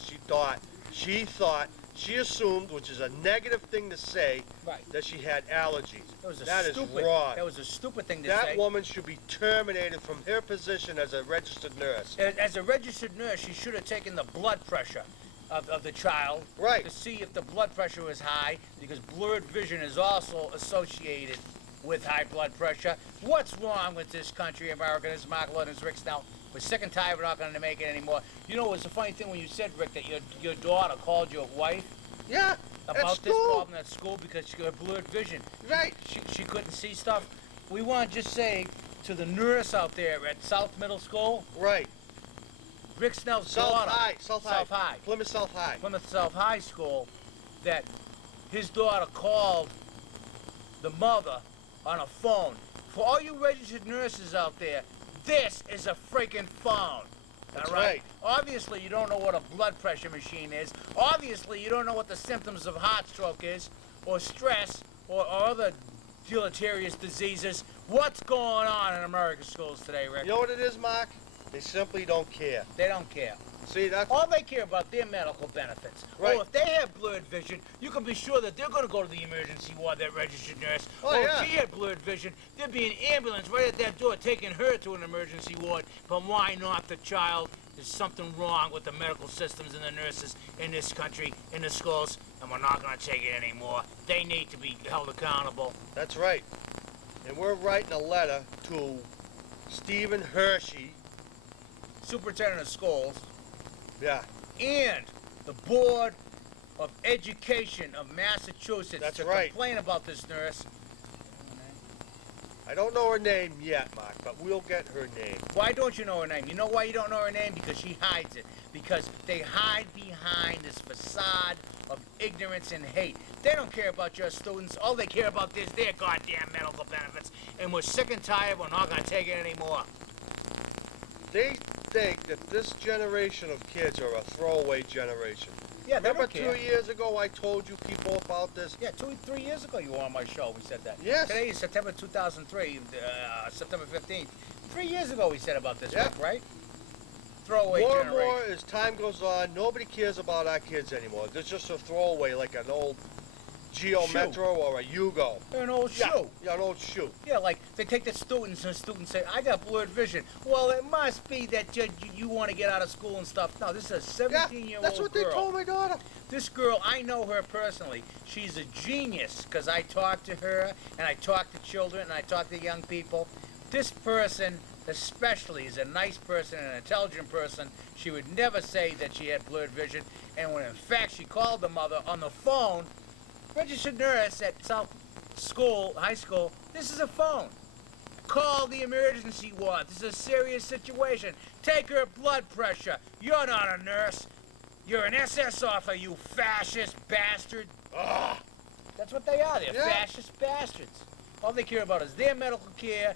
she assumed, which is a negative thing to say, Right. that she had allergies. That is is wrong. That was a stupid thing to That say. woman should be terminated from her position as a registered nurse. As a registered nurse, she should have taken the blood pressure of the child Right. to see if the blood pressure was high, because blurred vision is also associated with high blood pressure. What's wrong with this country, America? This is Mark Lawrence Rick now. We're sick and tired. We're not going to make it anymore. You know, it's a funny thing when you said, Rick, that your daughter called your wife Yeah. about at this school. problem at school because she got blurred vision. Right. She couldn't see stuff. We want to just say to the nurse out there at South Middle School, Right. Rick Snell's South daughter, High. South High. South High. Plymouth South High. Plymouth South High School, that his daughter called the mother on a phone. For all you registered nurses out there, this is a freaking phone. That's all right. Obviously, you don't know what a blood pressure machine is. Obviously, you don't know what the symptoms of heart stroke is, or stress, or other deleterious diseases. What's going on in American schools today, Rick? You know what it is, Mark? They simply don't care. They don't care. See, that's All they care about their medical benefits. Right. Oh, if they have blurred vision, you can be sure that they're going to go to the emergency ward, that registered nurse. Oh, If yeah. she had blurred vision, there'd be an ambulance right at that door taking her to an emergency ward. But why not the child? There's something wrong with the medical systems and the nurses in this country, in the schools, and we're not going to take it anymore. They need to be held accountable. That's right. And we're writing a letter to Stephen Hershey. Superintendent of schools Yeah, and the Board of Education of Massachusetts That's to right. complain about this nurse. I don't know her name yet, Mark, but we'll get her name. Why don't you know her name? You know why you don't know her name? Because she hides it. Because they hide behind this facade of ignorance and hate. They don't care about your students. All they care about is their goddamn medical benefits. And we're sick and tired. We're not going to take it anymore. They think that this generation of kids are a throwaway generation. Yeah, they Remember don't care. 2 years ago I told you people about this? Yeah, 3 years ago you were on my show. We said that. Yes. Today is September 2003, September 15th. 3 years ago we said about this, Yeah. Rick, right? Throwaway More and generation. more as time goes on, nobody cares about our kids anymore. They're just a throwaway like an old Geo Shoe. Metro or a Yugo. They're an old shoe. Yeah, an old shoe. Yeah, like they take the students and the students say, I got blurred vision. Well, it must be that you want to get out of school and stuff. No, this is a Yeah, 17-year-old that's what girl. they told my daughter. This girl, I know her personally. She's a genius because I talk to her and I talk to children and I talk to young people. This person especially is a nice person and an intelligent person. She would never say that she had blurred vision. And when in fact she called the mother on the phone, registered nurse at South School, high school, this is a phone. Call the emergency ward. This is a serious situation. Take her blood pressure. You're not a nurse. You're an SS officer, you fascist bastard. Ugh. That's what they are. They're Yeah. fascist bastards. All they care about is their medical care,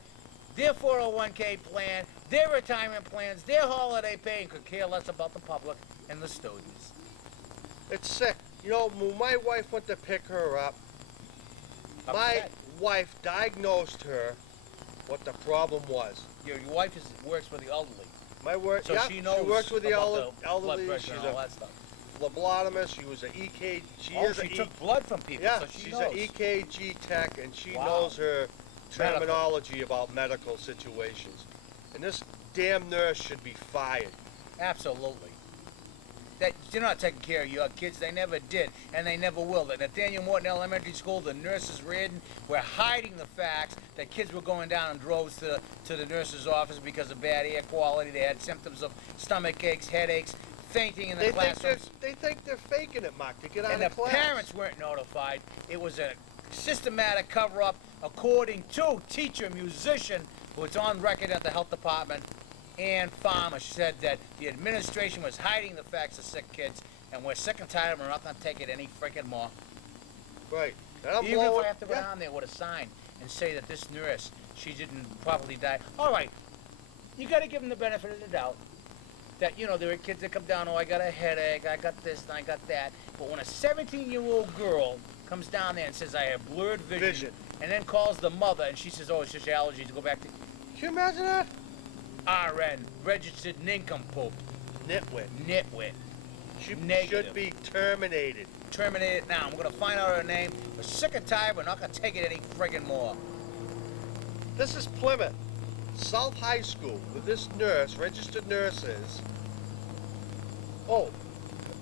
their 401k plan, their retirement plans, their holiday pay, and could care less about the public and the students. It's sick. You know, when my wife went to pick her up, my Upset. wife diagnosed her what the problem was. Your wife works for the elderly, My work, so yeah, she knows works with the about the blood elderly. pressure She's and all a that stuff. phlebotomist. She was an EKG. She Oh, is she a took blood from people, yeah, so she she's knows. an EKG tech, and she Wow. knows her Medical. terminology about medical situations. And this damn nurse should be fired. Absolutely. That you're not taking care of your kids. They never did, and they never will. At Nathaniel Morton Elementary School, the nurses were hiding the facts that kids were going down in droves to the nurse's office because of bad air quality. They had symptoms of stomach aches, headaches, fainting in the classrooms. They think they're faking it, Mark, to get out And of the class. parents weren't notified. It was a systematic cover-up, according to teacher, musician, who was on record at the health department. Ann Farmer said that the administration was hiding the facts of sick kids, and we're sick and tired, and we're not going to take it any freaking more. Right. And I'm Even if blowing- I have to go yeah. down there with a sign and say that this nurse, she didn't properly die. All right, you got to give them the benefit of the doubt. That, you know, there are kids that come down, oh, I got a headache, I got this, and I got that. But when a 17-year-old girl comes down there and says, I have blurred vision, and then calls the mother, and she says, oh, it's just allergies, go back to Can you imagine that? RN, registered nincompoop, Nitwit. nitwit. She Negative. should be terminated. Terminate it now. I'm going to find out her name. We're sick and tired. We're not going to take it any friggin' more. This is Plymouth, South High School, with this nurse, registered nurse is. Oh,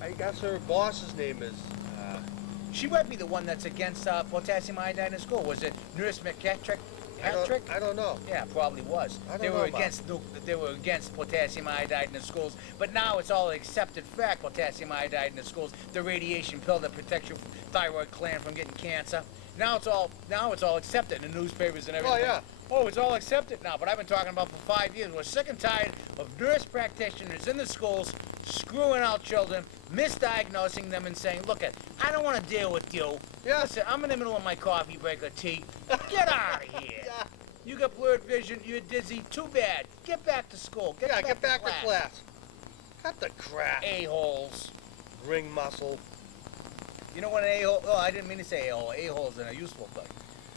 I guess her boss's name is. She might be the one that's against potassium iodide in school. Was it Nurse McCatrick? I don't know. Yeah, probably was. I don't They know were about against potassium iodide in the schools, but now it's all accepted fact. Potassium iodide in the schools, the radiation pill that protects your thyroid gland from getting cancer. Now it's all accepted in the newspapers and everything. yeah. Oh, it's all accepted now. But I've been talking about for 5 years. We're sick and tired of nurse practitioners in the schools screwing out children, misdiagnosing them, and saying, "Look, I don't want to deal with you. Yeah. Listen, I'm in the middle of my coffee break or tea. Get out of here." Yeah. You got blurred vision, you're dizzy, too bad. Get back to school. Get back to class. Cut the crap. A-holes. Ring muscle. You know what an a-hole, oh, I didn't mean to say a-hole. A-hole's a useful thing.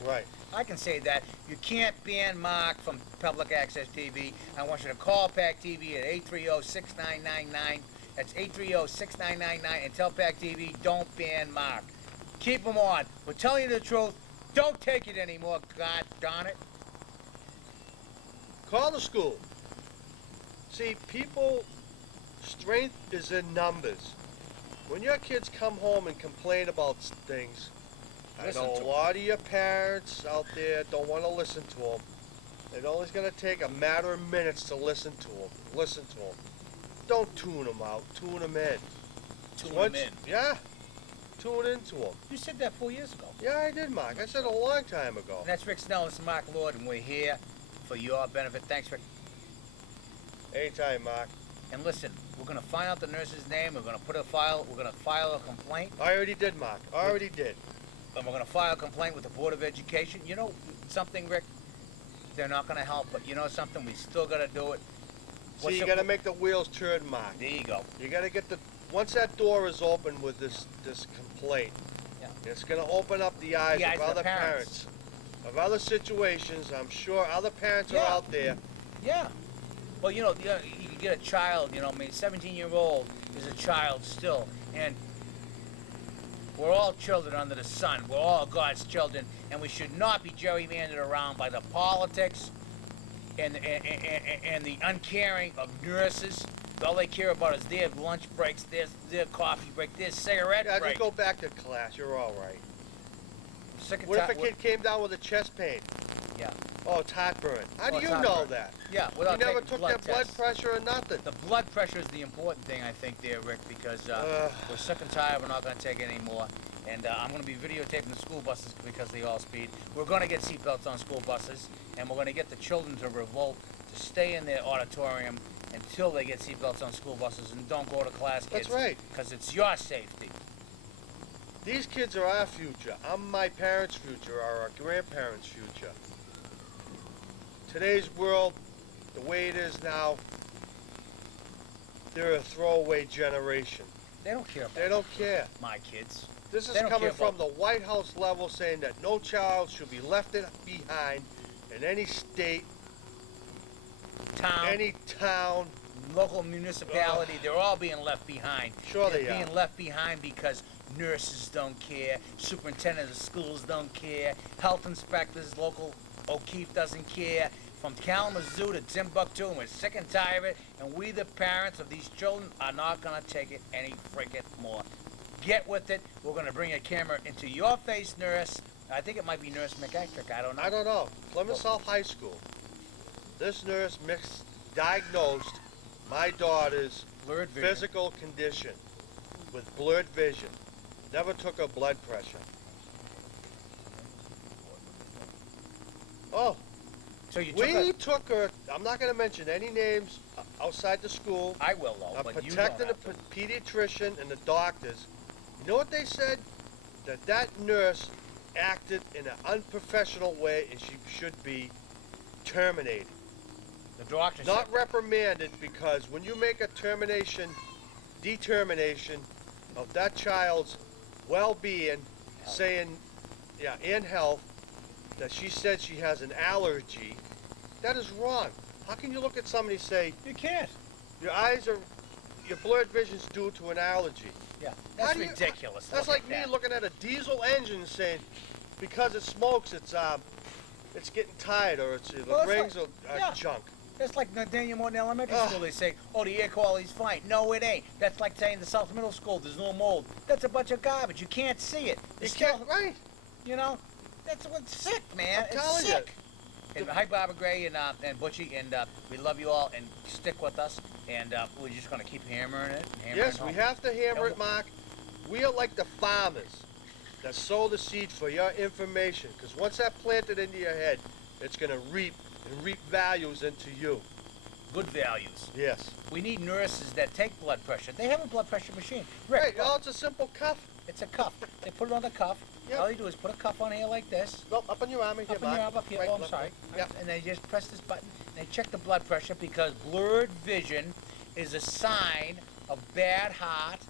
Right. I can say that. You can't ban Mark from public access TV. I want you to call PAC TV at 830-6999. That's 830-6999 and tell PAC TV, don't ban Mark. Keep him on. We're telling you the truth. Don't take it anymore, God darn it. Call the school. See, people, strength is in numbers. When your kids come home and complain about things, Listen I know to a lot of your parents out there don't want to listen to them. It's only going to take a matter of minutes to listen to them. Listen to them. Don't tune them out. Tune them in. Tune Once- him in. Yeah. Tune into them. You said that 4 years ago. Yeah, I did, Mark. I said it a long time ago. And that's Rick Snell. This is Mark Lord, and we're here for your benefit. Thanks, Rick. Anytime, Mark. And listen, we're going to find out the nurse's name. We're going to put a file. We're going to file a complaint. I already did, Mark. I already did. And we're going to file a complaint with the Board of Education. You know something, Rick? They're not going to help, but you know something? We still got to do it. See, you got to make the wheels turn, Mark. There you go. You got to get the... Once that door is open with this complaint, Yeah. it's going to open up the eyes The eyes of of the other parents. of other situations. I'm sure other parents Yeah. are out there. Yeah. Well, you know, you can get a child, you know, I mean, 17-year-old is a child still. And we're all children under the sun. We're all God's children. And we should not be gerrymandered around by the politics and the uncaring of nurses. All they care about is their lunch breaks, their coffee break, their cigarette Yeah, break. just go back to class. You're all right. Sick and What if a ti- kid came down with a chest pain? Yeah. Oh, it's heartburn. How Well, do it's you know heartburn. that? Yeah, You without never taking took blood their blood tests. pressure or nothing. The blood pressure is the important thing, I think, there, Rick, because we're sick and tired. We're not going to take it anymore. And I'm going to be videotaping the school buses because they all speed. We're going to get seatbelts on school buses, and we're going to get the children to revolt, to stay in their auditorium until they get seatbelts on school buses, and don't go to class, kids. That's right. Because it's your safety. These kids are our future. I'm my parents' future, or our grandparents' future. Today's world, the way it is now, they're a throwaway generation. They don't care about They don't care. my kids. This is They don't coming care from about- the White House level, saying that no child should be left behind in any state, Town, any town. local municipality, they're all being left behind. Sure They're they are. being left behind because nurses don't care, superintendents of schools don't care, health inspectors, local O'Keefe doesn't care. From Kalamazoo to Timbuktu, and we're sick and tired of it, and we, the parents of these children, are not going to take it any freaking more. Get with it. We're going to bring a camera into your face, nurse. I think it might be Nurse McEachrick. I don't know. I don't know. Plymouth South High School. This nurse diagnosed my daughter's Blurred vision. physical condition with blurred vision. Never took her blood pressure. Oh, So you took we a... took her. I'm not going to mention any names outside the school. I will, though, I'm but you don't protecting have the to. pediatrician and the doctors. You know what they said? That nurse acted in an unprofessional way, and she should be terminated. The doctor Not said, reprimanded, because when you make a determination of that child's well-being, saying, yeah, and health, that she said she has an allergy, that is wrong. How can you look at somebody and say, you can't. your blurred vision's due to an allergy? Yeah, How that's do you- ridiculous. That's Look like at me that. looking at a diesel engine and saying, because it smokes, it's getting tired, or the Well, that's rings like- are yeah. junk. That's like Nathaniel Morton Elementary Ugh. School. They say, oh, the air quality's fine. No, it ain't. That's like saying the South Middle School, there's no mold. That's a bunch of garbage. You can't see it. You It's can't, still, right? you know, that's what's sick, man. I'm it's telling you. sick. And hi, Barbara Gray and Butchie, and we love you all, and stick with us. And we're just going to keep hammering it. Hammering Yes, it we home. have to hammer And it, Mark. We are like the farmers that sow the seed for your information, because once that planted into your head, it's going to reap and reap values into you. Good values. Yes. We need nurses that take blood pressure. They have a blood pressure machine. Rick, Right, oh, it's a simple cuff. it's a cuff. They put it on the cuff. Yep. All you do is put a cuff on here like this. No, up on your arm, here, Up in Mark. your arm, up here. Right, Oh, I'm left, sorry. right. Yep. And they just press this button. And they check the blood pressure because blurred vision is a sign of bad heart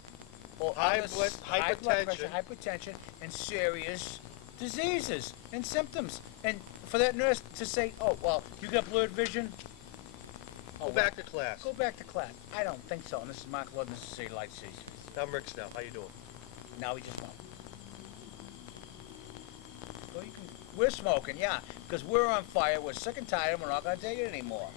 or High other blood- high blood pressure, hypertension. hypertension, and serious diseases and symptoms. And for that nurse to say, oh, well, you got blurred vision? Oh, Go back to class. Go back to class. I don't think so. And this is Mark Lord, and this is City Lights City. I'm Rick Snell. How you doing? Now we just won't. Well, we're smoking, yeah, because we're on fire. We're sick and tired, and we're not going to take it anymore.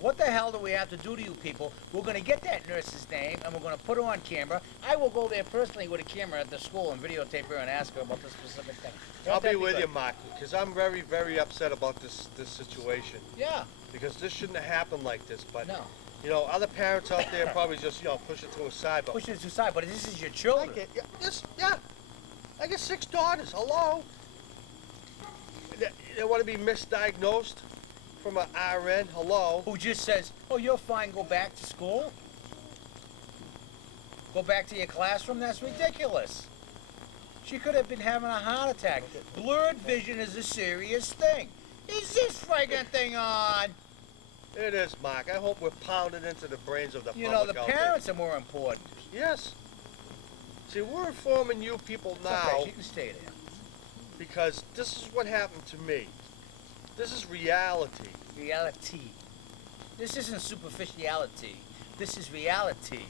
What the hell do we have to do to you people? We're going to get that nurse's name, and we're going to put her on camera. I will go there personally with a camera at the school and videotape her and ask her about this specific thing. I'll Won't that be with good? you, Mark, because I'm very, very upset about this situation. Yeah, Because this shouldn't have happened like this. But no. you know, other parents out there probably just push it to a side. But Push it to the side, but this is your I children. get, yeah. I got 6 daughters. Hello. They want to be misdiagnosed from an RN. Hello. Who just says, oh, you're fine, go back to school? Go back to your classroom? That's ridiculous. She could have been having a heart attack. Blurred vision is a serious thing. Is this friggin' thing on? It is, Mark. I hope we're pounded into the brains of the You public know, the out parents are more important. there. Yes. See, we're informing you people It's now okay, she can stay there. because this is what happened to me. This is reality. Reality. This isn't superficiality. This is reality.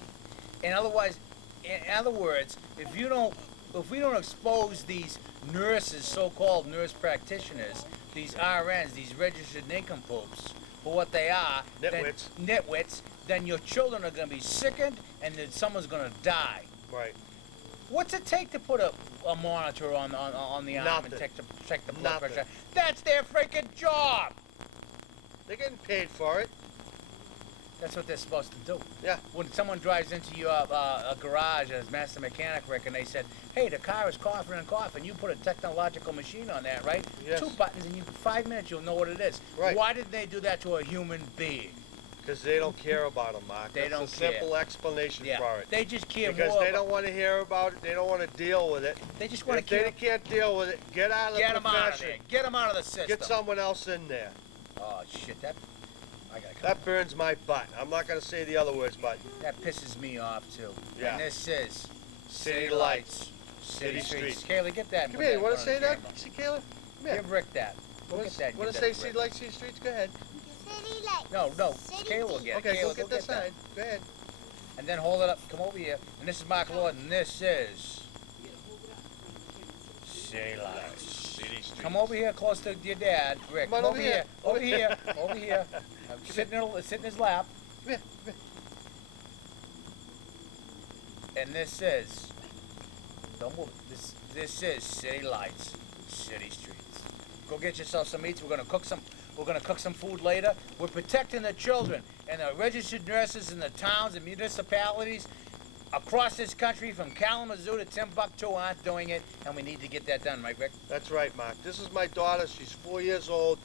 In other words, if we don't expose these nurses, so-called nurse practitioners, these RNs, these registered nincompoops, for what they are, Nitwits. then your children are going to be sickened, and then someone's going to die. Right. What's it take to put a monitor on the arm and Nothing. check the blood Nothing. pressure? That's their freaking job. They're getting paid for it. That's what they're supposed to do. Yeah. When someone drives into your a garage as master mechanic, Rick, and they said, hey, the car is coughing and coughing, you put a technological machine on that, right? Yes. 2 buttons, and 5 minutes you'll know what it is. Right. Why didn't they do that to a human being? Because they don't care about them, Mark. They That's don't a simple care. explanation Yeah. for it. They just care Because more they about- don't want to hear about it. They don't want to deal with it. They just want If to they can't deal with it, get out of get the them out of profession. there. Get them out of the system. Get someone else in there. Oh, shit, I gotta come. That burns my butt. I'm not going to say the other words, but That pisses me off, too. Yeah. And this is City Lights, City City Streets. Kaylee, get that. and come put here. that You want in to front say of the that? camera. See, Kayla? Come here. Give Rick that. Go get that. Want to Get say that, City Rick. Lights, City Streets? Go ahead. City lights. No. City Kayla will Streets. get it. Okay, Kayla, go get that that. sign. Go ahead. And then hold it up. Come over here. And this is Mark Lord, and this is City Lights. City Streets. Come over here close to your dad, Rick. Come on Come over here. Over here. Over here. Sit in his lap. Come here. Come here. And this is, don't move it. This is City Lights, City Streets. Go get yourself some eats. We're gonna cook some food later. We're protecting the children and the registered nurses in the towns and municipalities across this country, from Kalamazoo to Timbuktu, aren't doing it, and we need to get that done, right, Rick? That's right, Mark. This is my daughter. She's 4 years old.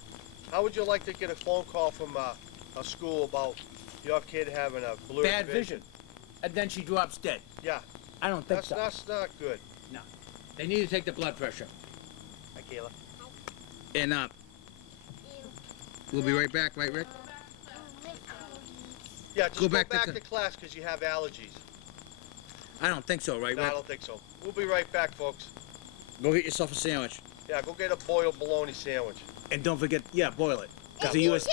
How would you like to get a phone call from a school about your kid having a blurred Bad vision. And then she drops dead. Yeah, I don't think that's not good. They need to take the blood pressure. Hi, Kayla. And we'll be right back, right, Rick? Yeah, just Go go back back, to to class because you have allergies. I don't think so, right, No, I Rick? don't think so. We'll be right back, folks. Go get yourself a sandwich. Yeah, go get a boiled bologna sandwich. And don't forget, boil it. Yeah, It's a boil US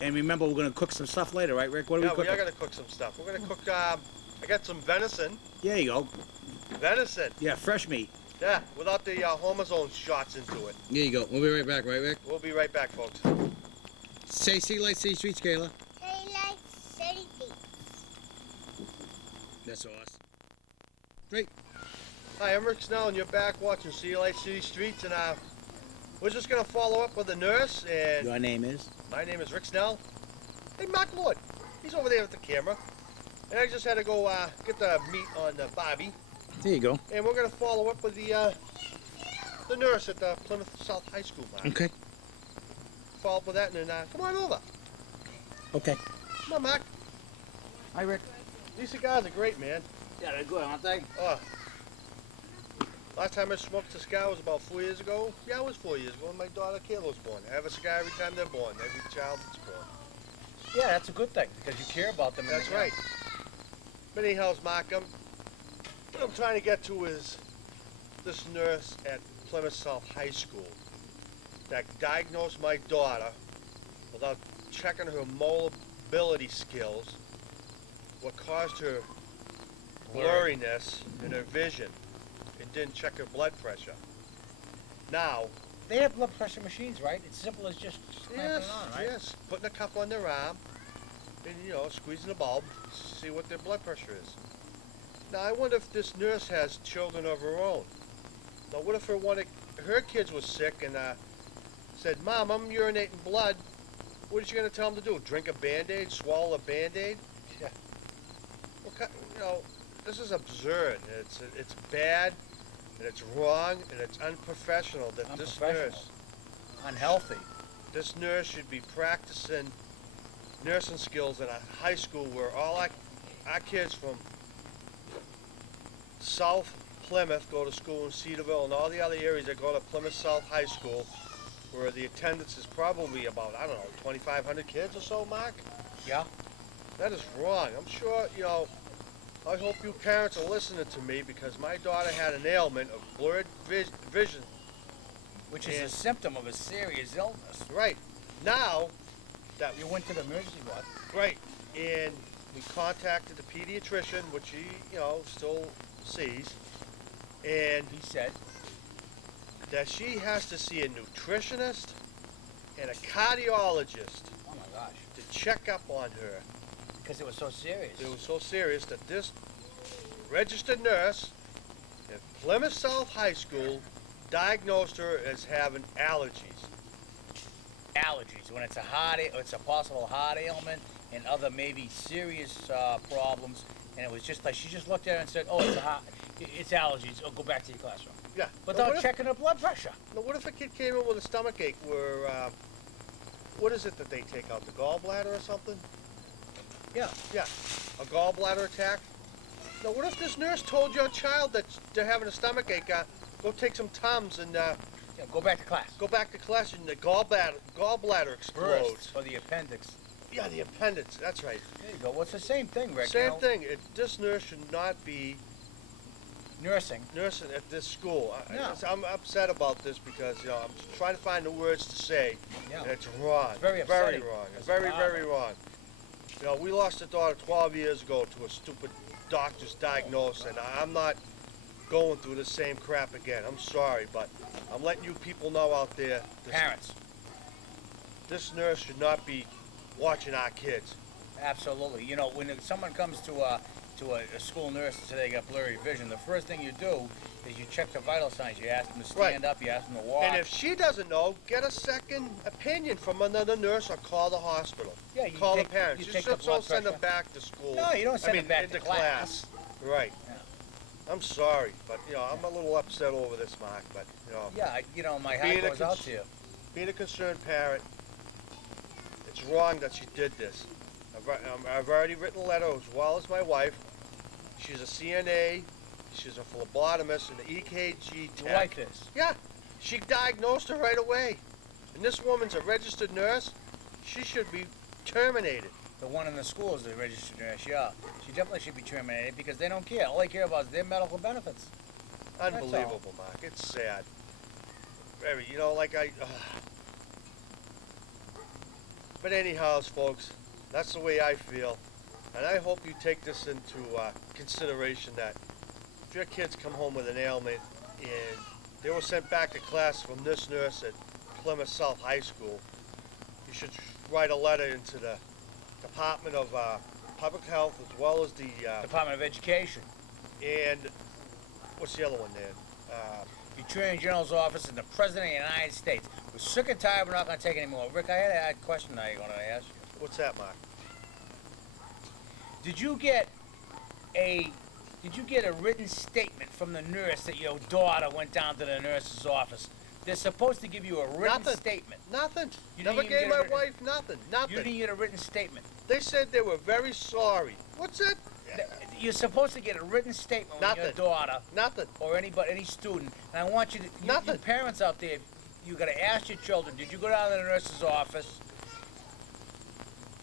And remember, we're gonna cook some stuff later, right, Rick? What are Yeah, we we cooking? are gonna cook some stuff. We're gonna cook. I got some venison. There you go. Venison. Yeah, fresh meat. Yeah, without the hormone shots into it. There you go. We'll be right back, right, Rick? We'll be right back, folks. Say City Lights, City Streets, Kayla. City lights. City Streets. That's awesome. Great. Hi, I'm Rick Snell, and you're back watching City Lights, City Streets, and we're just gonna follow up with the nurse. And Your name is? my name is Rick Snell. Hey, Mark Lord. He's over there with the camera. And I just had to go get the meat on Bobby. There you go. And we're gonna follow up with the nurse at the Plymouth South High School, Mark. Okay. Follow up with that, and then come on over. Okay. Come on, Mark. Hi, Rick. These cigars are great, man. Yeah, they're good, aren't they? Last time I smoked a cigar was about 4 years ago. Yeah, it was 4 years ago when my daughter Kayla was born. I have a cigar every time they're born, every child that's born. Yeah, that's a good thing because you care about them. That's right. But anyhow, Mark, what I'm trying to get to is this nurse at Plymouth South High School that diagnosed my daughter without checking her mobility skills, what caused her blurriness in her vision, and didn't check her blood pressure. Now, They have blood pressure machines, right? It's simple as just clamping yes, it on, right? yes, putting a cup on their arm and, squeezing the bulb, see what their blood pressure is. Now, I wonder if this nurse has children of her own. Now, what if her kids was sick and said, "Mom, I'm urinating blood." What is she going to tell them to do? Drink a Band-Aid? Swallow a Band-Aid? Yeah. This is absurd. It's bad, and it's wrong, and it's unprofessional that Unhealthy. this nurse should be practicing nursing skills in a high school where all our kids from South Plymouth go to school in Cedarville, and all the other areas that go to Plymouth South High School, where the attendance is probably about, 2,500 kids or so, Mark? Yeah. That is wrong. I'm sure, I hope you parents are listening to me, because my daughter had an ailment of blurred vision. Which is a And- symptom of a serious illness. Right. Now, that You went to the emergency ward. Right, and we contacted the pediatrician, which he, still sees, and He said, that she has to see a nutritionist and a cardiologist oh my gosh, to check up on her. because it was so serious. It was so serious that this registered nurse at Plymouth South High School diagnosed her as having allergies. Allergies, when it's a possible heart ailment and other maybe serious problems, and it was just like, she just looked at her and said, oh, it's allergies, go back to your classroom. Yeah. Now, Without what if- checking her blood pressure. Now, what if a kid came in with a stomach ache where, what is it that they take out, the gallbladder or something? Yeah. Yeah, a gallbladder attack. Now, what if this nurse told your child that they're having a stomach ache, go take some Tums and Yeah, go back to class. go back to class, and the gallbladder explodes. Burst, or the appendix. Yeah, the appendix, that's right. There you go. Well, it's the same thing, Rick. Same thing, this nurse should not be Nursing. nursing at this school. No. I'm upset about this because, I'm trying to find the words to say, Yeah. and it's wrong. It's very Very upsetting wrong. as a Very, father. very wrong. We lost a daughter 12 years ago to a stupid doctor's diagnosis, and I'm not going through the same crap again. I'm sorry, but I'm letting you people know out there, Parents. this nurse should not be watching our kids. Absolutely. When someone comes to a school nurse and say they got blurry vision, the first thing you do is you check the vital signs. You ask them to stand up, you ask them to walk. And if she doesn't know, get a second opinion from another nurse or call the hospital. Yeah, you Call take- the parents. you You take just the don't blood send them pressure. back to school. No, you don't send them back into to class. Right. Yeah. I'm sorry, but I'm a little upset over this, Mark. But Yeah, my Being heart a goes out cons- to you. being a concerned parent, it's wrong that she did this. I've already written a letter as well as my wife. She's a CNA. She's a phlebotomist and an EKG Your tech. wife is. Yeah, she diagnosed her right away. And this woman's a registered nurse. She should be terminated. The one in the school is the registered nurse, yeah. She definitely should be terminated because they don't care. All they care about is their medical benefits. Unbelievable, Mark. It's sad. Very, But anyhow, folks, that's the way I feel. And I hope you take this into consideration that if your kids come home with an ailment and they were sent back to class from this nurse at Plymouth South High School, you should write a letter into the Department of Public Health as well as the Department of Education, and what's the other one there? the Attorney General's office, and the President of the United States. We're sick and tired. We're not going to take any more. Rick, I had a question I wanted to ask you. What's that, Mark? Did you get a written statement from the nurse that your daughter went down to the nurse's office? They're supposed to give you a written Nothing. statement. Nothing. You Never didn't even gave get a my written- wife nothing. Nothing. You didn't get a written statement. They said they were very sorry. What's it? You're supposed to get a written statement when your Nothing. daughter Nothing. or any student, and I want you to, Nothing. you parents out there, you got to ask your children, did you go down to the nurse's office?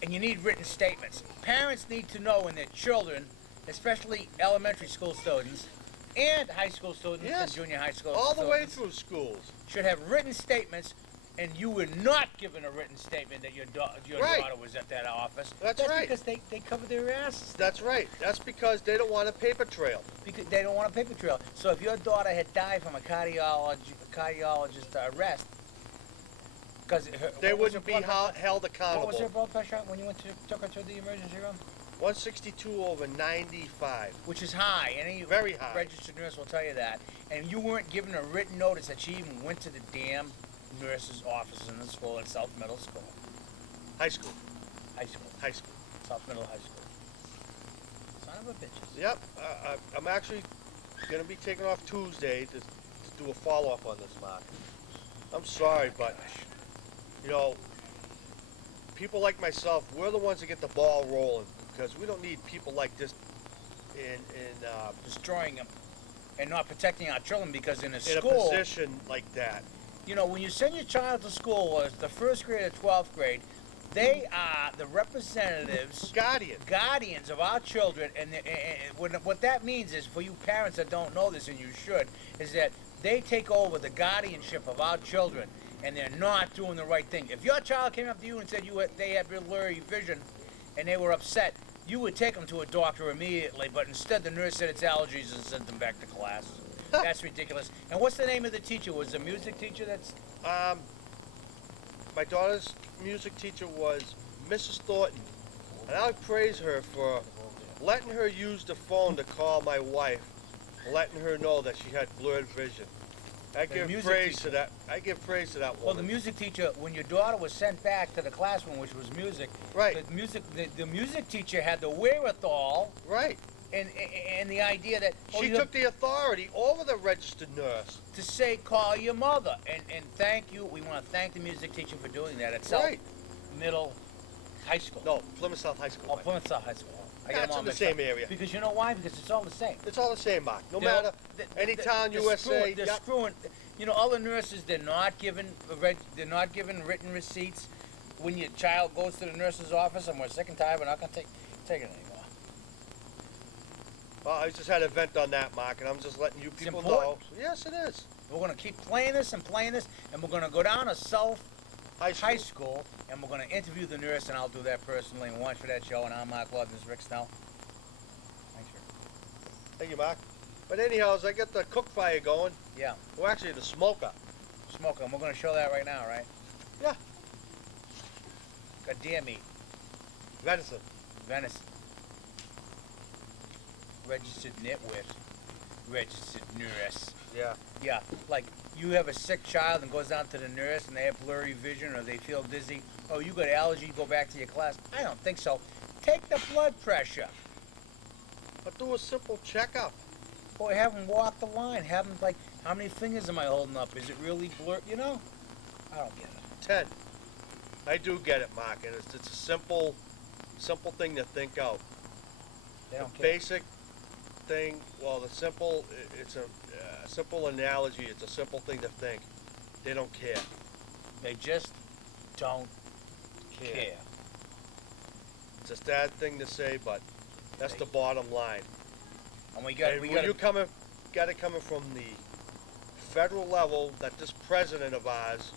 And you need written statements. Parents need to know when their children, especially elementary school students, and high school students Yes. and junior high school All the way students through schools. should have written statements, and you were not given a written statement that your Right. daughter was at that office. That's right. Because they cover their asses. That's right. That's because they don't want a paper trail. Because they don't want a paper trail. So if your daughter had died from a cardiologist arrest, because They wouldn't be held What was her accountable. blood pressure when you took her to the emergency room? 162/95. Which is high. Any Very high. registered nurse will tell you that. And you weren't given a written notice that she even went to the damn nurse's office in the school at South Middle School. High school. High school. High school. South Middle High School. Son of a bitches. Yep. I'm actually going to be taking off Tuesday to do a follow-up on this, Mark. I'm sorry, but, you know, people like myself, we're the ones that get the ball rolling because we don't need people like this in Destroying them. And not protecting our children because in a a school, position like that. you know, when you send your child to school, whether it's the first grade or 12th grade, they are the representatives, guardians of our children. And what that means is, for you parents that don't know this, and you should, is that they take over the guardianship of our children, and they're not doing the right thing. If your child came up to you and said they had blurry vision, and they were upset, you would take them to a doctor immediately, but instead the nurse said it's allergies and sent them back to class. That's ridiculous. And what's the name of the teacher? Was it a music teacher that's... My daughter's music teacher was Mrs. Thornton, and I would praise her for letting her use the phone to call my wife, letting her know that she had blurred vision. I give music praise teacher. to that. I give praise to that Well, the woman. music teacher, when your daughter was sent back to the classroom, which was music, Right. the music teacher had the wherewithal Right. and the idea that She took the authority over the registered nurse. to say, call your mother, and thank you. We want to thank the music teacher for doing that at South Right. Middle High School. No, Plymouth South High School. Oh, Plymouth South High School. I Yeah, get it's them all in the mixed same up. area. Because you know why? Because it's all the same. It's all the same, Mark. No They're- matter the- any the- town, they're USA. Screwing, they're Yep. screwing. You know, all the nurses, they're not given written receipts when your child goes to the nurse's office, and we're sick and tired. We're not going to take it anymore. Well, I just had an event on that, Mark, and I'm just letting you people know. important. Yes, it is. We're going to keep playing this, and we're going to go down to South High School, and we're going to interview the nurse, and I'll do that personally and watch for that show. And I'm Mark Love. This is Rick Snell. Thanks, Rick. Thank you, Mark. But anyhow, as I get the cook fire going, Yeah, well, actually the smoker. smoke 'em. We're going to show that right now, right? Yeah. Got deer meat, Venison. venison, registered nitwit, registered nurse. Yeah. Yeah, like you have a sick child and goes down to the nurse and they have blurry vision or they feel dizzy. Oh, you got allergy, go back to your class. I don't think so. Take the blood pressure. But do a simple checkup. Boy, have them walk the line. Have them like, how many fingers am I holding up? Is it really blurred? You know? I don't get it. 10. I do get it, Mark, and it's a simple thing to think out. They don't The care. basic thing, well, it's a simple analogy. It's a simple thing to think. They don't care. They just don't care. It's a sad thing to say, but that's the bottom line. And we got And we when got you got it coming from the federal level, that this president of ours,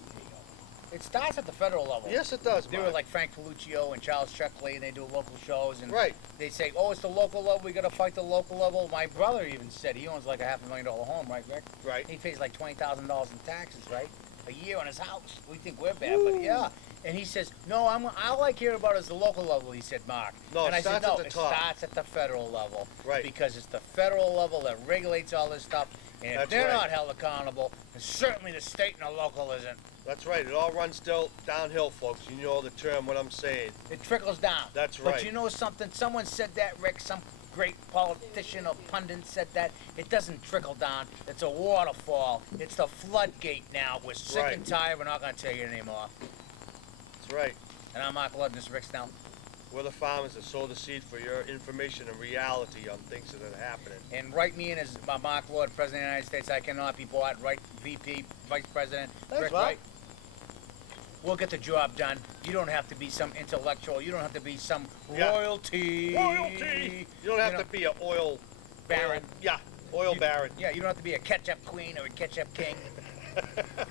it starts at the federal level. yes, it does, They were Mark. like Frank Pelluccio and Charles Chuckley, and they do local shows, and Right. they say, "Oh, it's the local level. We got to fight the local level." My brother even said he owns like a $500,000 home, right, Rick? Right. He pays like $20,000 in taxes, right, a year on his house. We think we're bad, but yeah. And he says, "No, I like hearing about it as the local level." He said, "Mark." No, and it I said, starts "No, at the it top." starts at the federal level, Right. Because it's the federal level that regulates all this stuff, and if That's they're right. not held accountable, then certainly the state and the local isn't. That's right. It all runs still downhill, folks. You know the term, what I'm saying. It trickles down. That's But right. you know something? Someone said that, Rick. Some great politician or pundit said that. It doesn't trickle down. It's a waterfall. It's the floodgate now. We're sick Right. and tired. We're not going to take it anymore. That's right. And I'm Mark Love. This is Rick Snell. We're the farmers that sow the seed for your information and reality on things that are happening. And write me in as Mark Lord, President of the United States. I cannot be bought. Write VP, Vice President. Thanks, Rick, Mark. Wright. We'll get the job done. You don't have to be some intellectual. You don't have to be some Yeah. royalty. Royalty! You don't have know, to be an oil baron. Yeah, Oil baron. Yeah, you don't have to be a ketchup queen or a ketchup king.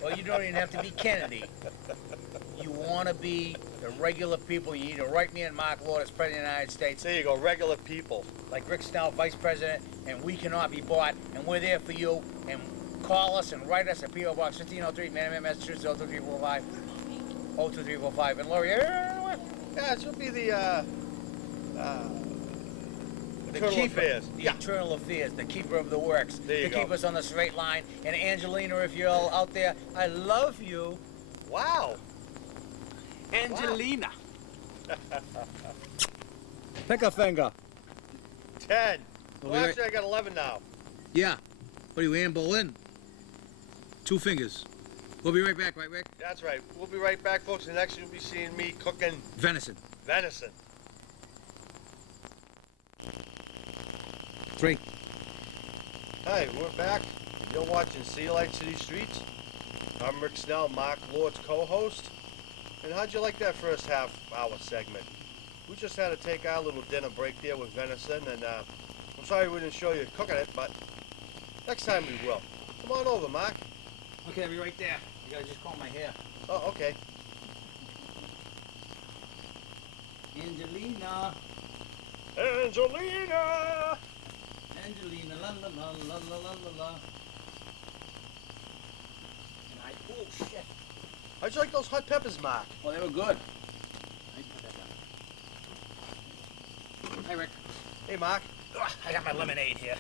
Well, you don't even have to be Kennedy. You want to be the regular people. You need to write me and Mark Lord as President of the United States, There you go, regular people. like Rick Snell, Vice President, and we cannot be bought, and we're there for you. And call us and write us at P.O. Box 1503, Manhattan, Massachusetts, 02345. 02345. And Laurie, Yeah, this will be the Internal keeper, Affairs. the Yeah. internal affairs, the keeper of the works, There you to keep go. us on the straight line. And Angelina, if you're all out there, I love you. Wow. Angelina. Pick a finger. 10. Well, Well, we actually, I got 11 now. Yeah. What are you, Ann Boleyn? 2 fingers. We'll be right back, right, Rick? That's right. We'll be right back, folks. And next, you'll be seeing me cooking Venison. venison. 3. Hi, we're back. You're watching Sea Light City Streets. I'm Rick Snell, Mark Lord's co-host. And how'd you like that first half-hour segment? We just had to take our little dinner break there with venison, and I'm sorry we didn't show you cooking it, but next time we will. Come on over, Mark. Okay, I'll be right there. You gotta just comb my hair. Oh, okay. Angelina. Angelina! Angelina, la la la la la la la la. And oh shit. How'd you like those hot peppers, Mark? Oh, they were good. Hi, Rick. Hey, Mark. Ugh, I got my lemonade here.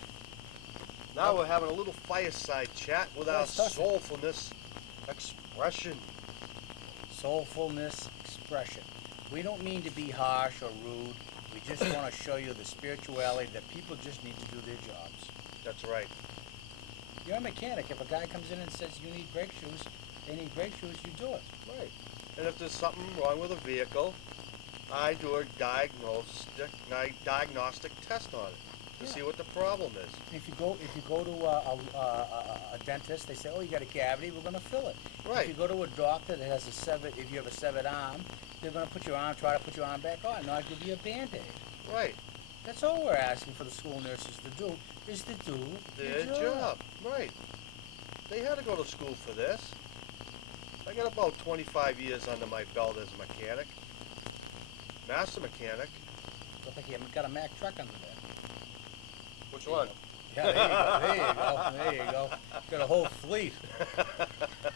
Now we're having a little fireside chat with our Nice touch. soulfulness expression. Soulfulness expression. We don't mean to be harsh or rude. We just want to show you the spirituality that people just need to do their jobs. That's right. You're a mechanic. If a guy comes in and says you need brake shoes, they need brake shoes, you do it. Right. And if there's something wrong with a vehicle, I do a diagnostic test on it to Yeah. see what the problem is. If you go to a dentist, they say, oh, you got a cavity, we're going to fill it. If you Right. go to a doctor that has if you have a severed arm, they're going to try to put your arm back on, not give you a Band-Aid. Right. That's all we're asking for the school nurses to do, is to do Their job. Right. They had to go to school for this. I got about 25 years under my belt as a mechanic. Master mechanic. Look like you got a Mack truck under there. Which one? Yeah, there you go. There you go. Got a whole fleet.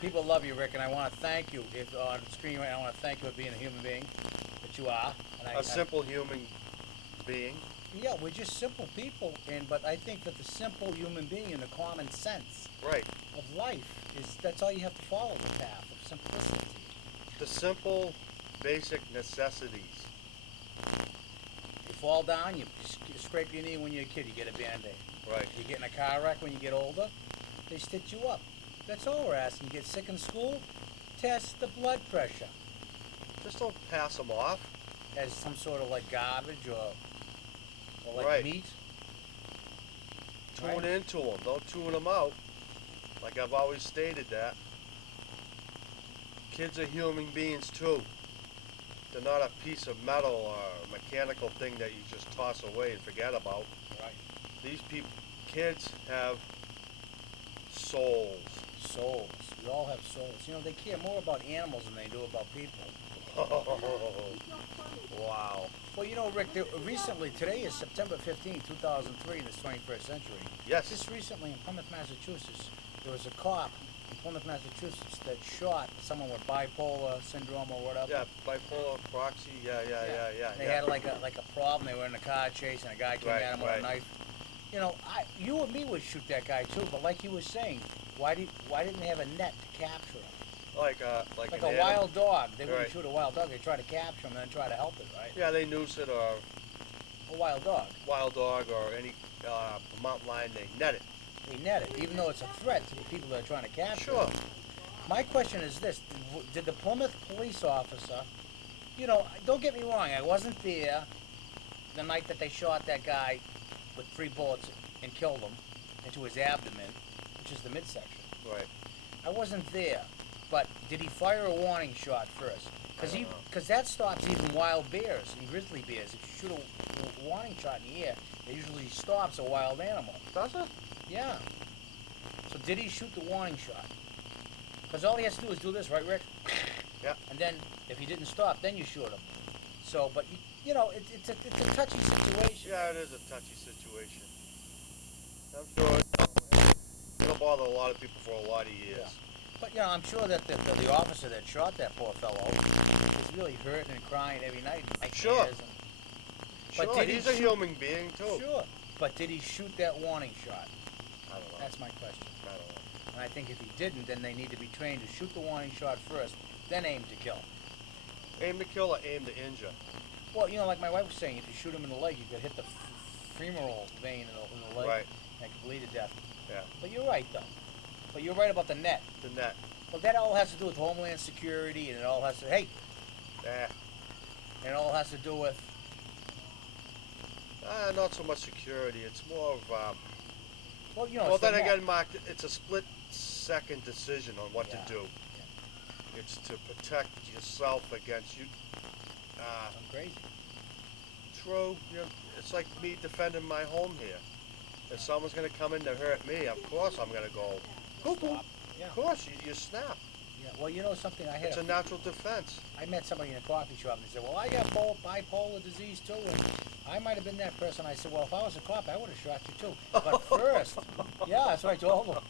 People love you, Rick, and I want to thank you. If on the screen right now, I want to thank you for being a human being that you are. And A simple human being. yeah, we're just simple people, but I think that the simple human being and the common sense Right. of life that's all you have to follow, the path of simplicity. The simple, basic necessities. You fall down, you scrape your knee when you're a kid, you get a Band-Aid. Right. You get in a car wreck when you get older, they stitch you up. That's all we're asking. You get sick in school, test the blood pressure Just don't pass them off. as some sort of like garbage or like Right. meat. Tune Right. into them. Don't tune them out. Like I've always stated that. Kids are human beings too. They're not a piece of metal or a mechanical thing that you just toss away and forget about. Right. These kids have souls. Souls. We all have souls. You know, they care more about animals than they do about people. Wow. Well, you know, Rick, recently, today is September 15, 2003, in this 21st century. Yes. Just recently in Plymouth, Massachusetts, there was a cop in Plymouth, Massachusetts that shot someone with bipolar syndrome or whatever. Yeah, bipolar, proxy, yeah. They had like a problem. They were in a car chase, and a guy came Right, at him with right. a knife. You know, you and me would shoot that guy too, but like he was saying, why didn't they have a net to capture him? like Like an a animal. wild dog. They wouldn't Right. shoot a wild dog. They try to capture him and then try to help it, right? Yeah, they noose it or A wild dog. wild dog or any mountain lion, they net it. They net it, even though it's a threat to the people that are trying to capture Sure. it. My question is this: did the Plymouth police officer, you know, don't get me wrong, I wasn't there the night that they shot that guy with 3 bullets and killed him into his abdomen, which is the midsection. Right. I wasn't there, but did he fire a warning shot first? Because that stops even wild bears and grizzly bears. If you shoot a warning shot in the air, it usually stops a wild animal. Does it? Yeah. So did he shoot the warning shot? Because all he has to do is do this, right, Rick? Yeah. And then if he didn't stop, then you shoot him. So, but you know, it's a touchy situation. Yeah, it is a touchy situation. I'm sure it'll bother a lot of people for a lot of years. Yeah. But you know, I'm sure that the officer that shot that poor fellow is really hurting and crying every night. Sure. Nightmares and- But Sure, did he he's a shoot- human being too. Sure. But did he shoot that warning shot? I don't know. That's my question. I don't know. And I think if he didn't, then they need to be trained to shoot the warning shot first, then aim to kill. Aim to kill or aim to injure? Well, you know, like my wife was saying, if you shoot him in the leg, you could hit the femoral vein in the leg Right. and could bleed to death. Yeah. But you're right, though. But you're right about the net. The net. Well, that all has to do with Homeland Security, and it all has to, hey, Eh. and it all has to do with, Not so much security. It's more of well, you know, well, it's the then net. again, Mark, it's a split-second decision on what Yeah. to do. It's to protect yourself against you. I'm crazy. True. You know, it's like me defending my home here. If someone's going to come in to hurt me, of course I'm going to go. Cuckoo. Stop. Yeah. Of course, you snap. Yeah. Well, you know something, It's a natural defense. I met somebody in a coffee shop and they said, well, I got bipolar disease too, and I might have been that person. I said, well, if I was a cop, I would have shot you too. But first, yeah, that's what I told them.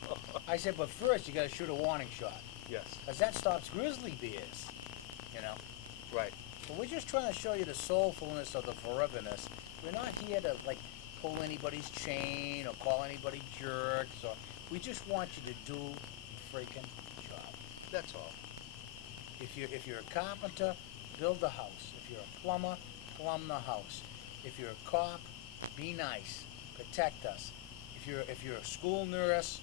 I said, but first you got to shoot a warning shot, Yes. because that stops grizzly bears, you know. Right. So we're just trying to show you the soulfulness of the foreverness. We're not here to, like, pull anybody's chain or call anybody jerks, or we just want you to do the freaking job. That's all. If you're a carpenter, build the house. If you're a plumber, plumb the house. If you're a cop, be nice. Protect us. If you're a school nurse,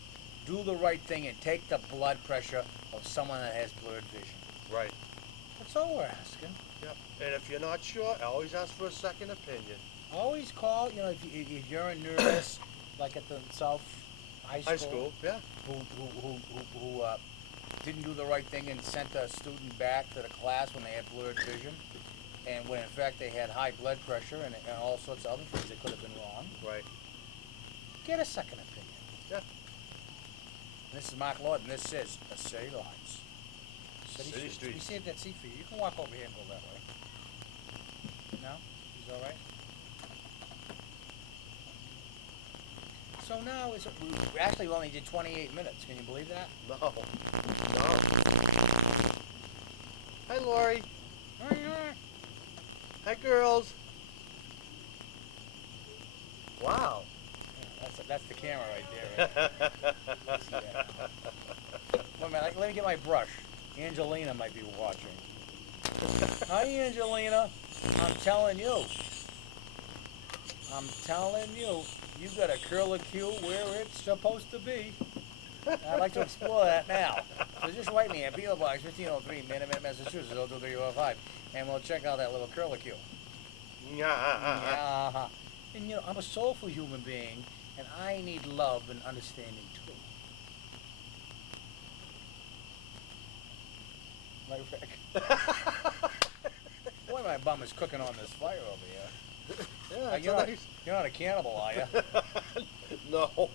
do the right thing and take the blood pressure of someone that has blurred vision. Right. That's all we're asking. Yep. And if you're not sure, always ask for a second opinion. Always call, you know, if you're a nurse, like at the South High School, High school. Yeah. who didn't do the right thing and sent a student back to the class when they had blurred vision, and when in fact they had high blood pressure and all sorts of other things that could have been wrong, Right. get a second opinion. Yeah. This is Mark Lord, and this is the City Lights. City Streets. We saved that seat for you. You can walk over here and go that way. No? He's all right? So now, we actually only did 28 minutes. Can you believe that? No. No. Hi, Lori. Hi, girls. Wow. Yeah, that's the camera right there. Right? See that? Wait a minute, let me get my brush. Angelina might be watching. Hi, Angelina. I'm telling you, you got a curlicue where it's supposed to be. I'd like to explore that now. So just write me at P.O. Box 1503, Manaman, Massachusetts, 02305, and we'll check out that little curlicue. Yeah. And you know, I'm a soulful human being, and I need love and understanding too. Right, Rick? Boy, my bum is cooking on this fire over here. Yeah, it's you're, a not, nice... you're not a cannibal, are you? No.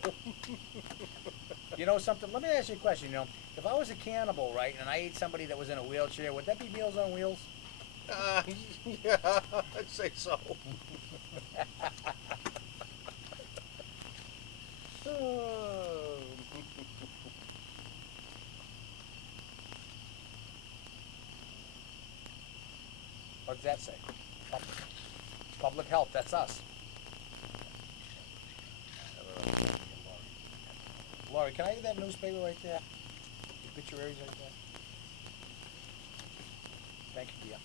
You know something? Let me ask you a question. You know, if I was a cannibal, right, and I ate somebody that was in a wheelchair, would that be Meals on Wheels? Yeah, I'd say so. Oh. What does that say? Public health, that's us. Laurie, can I get that newspaper right there? The obituaries right there? Thank you, dear.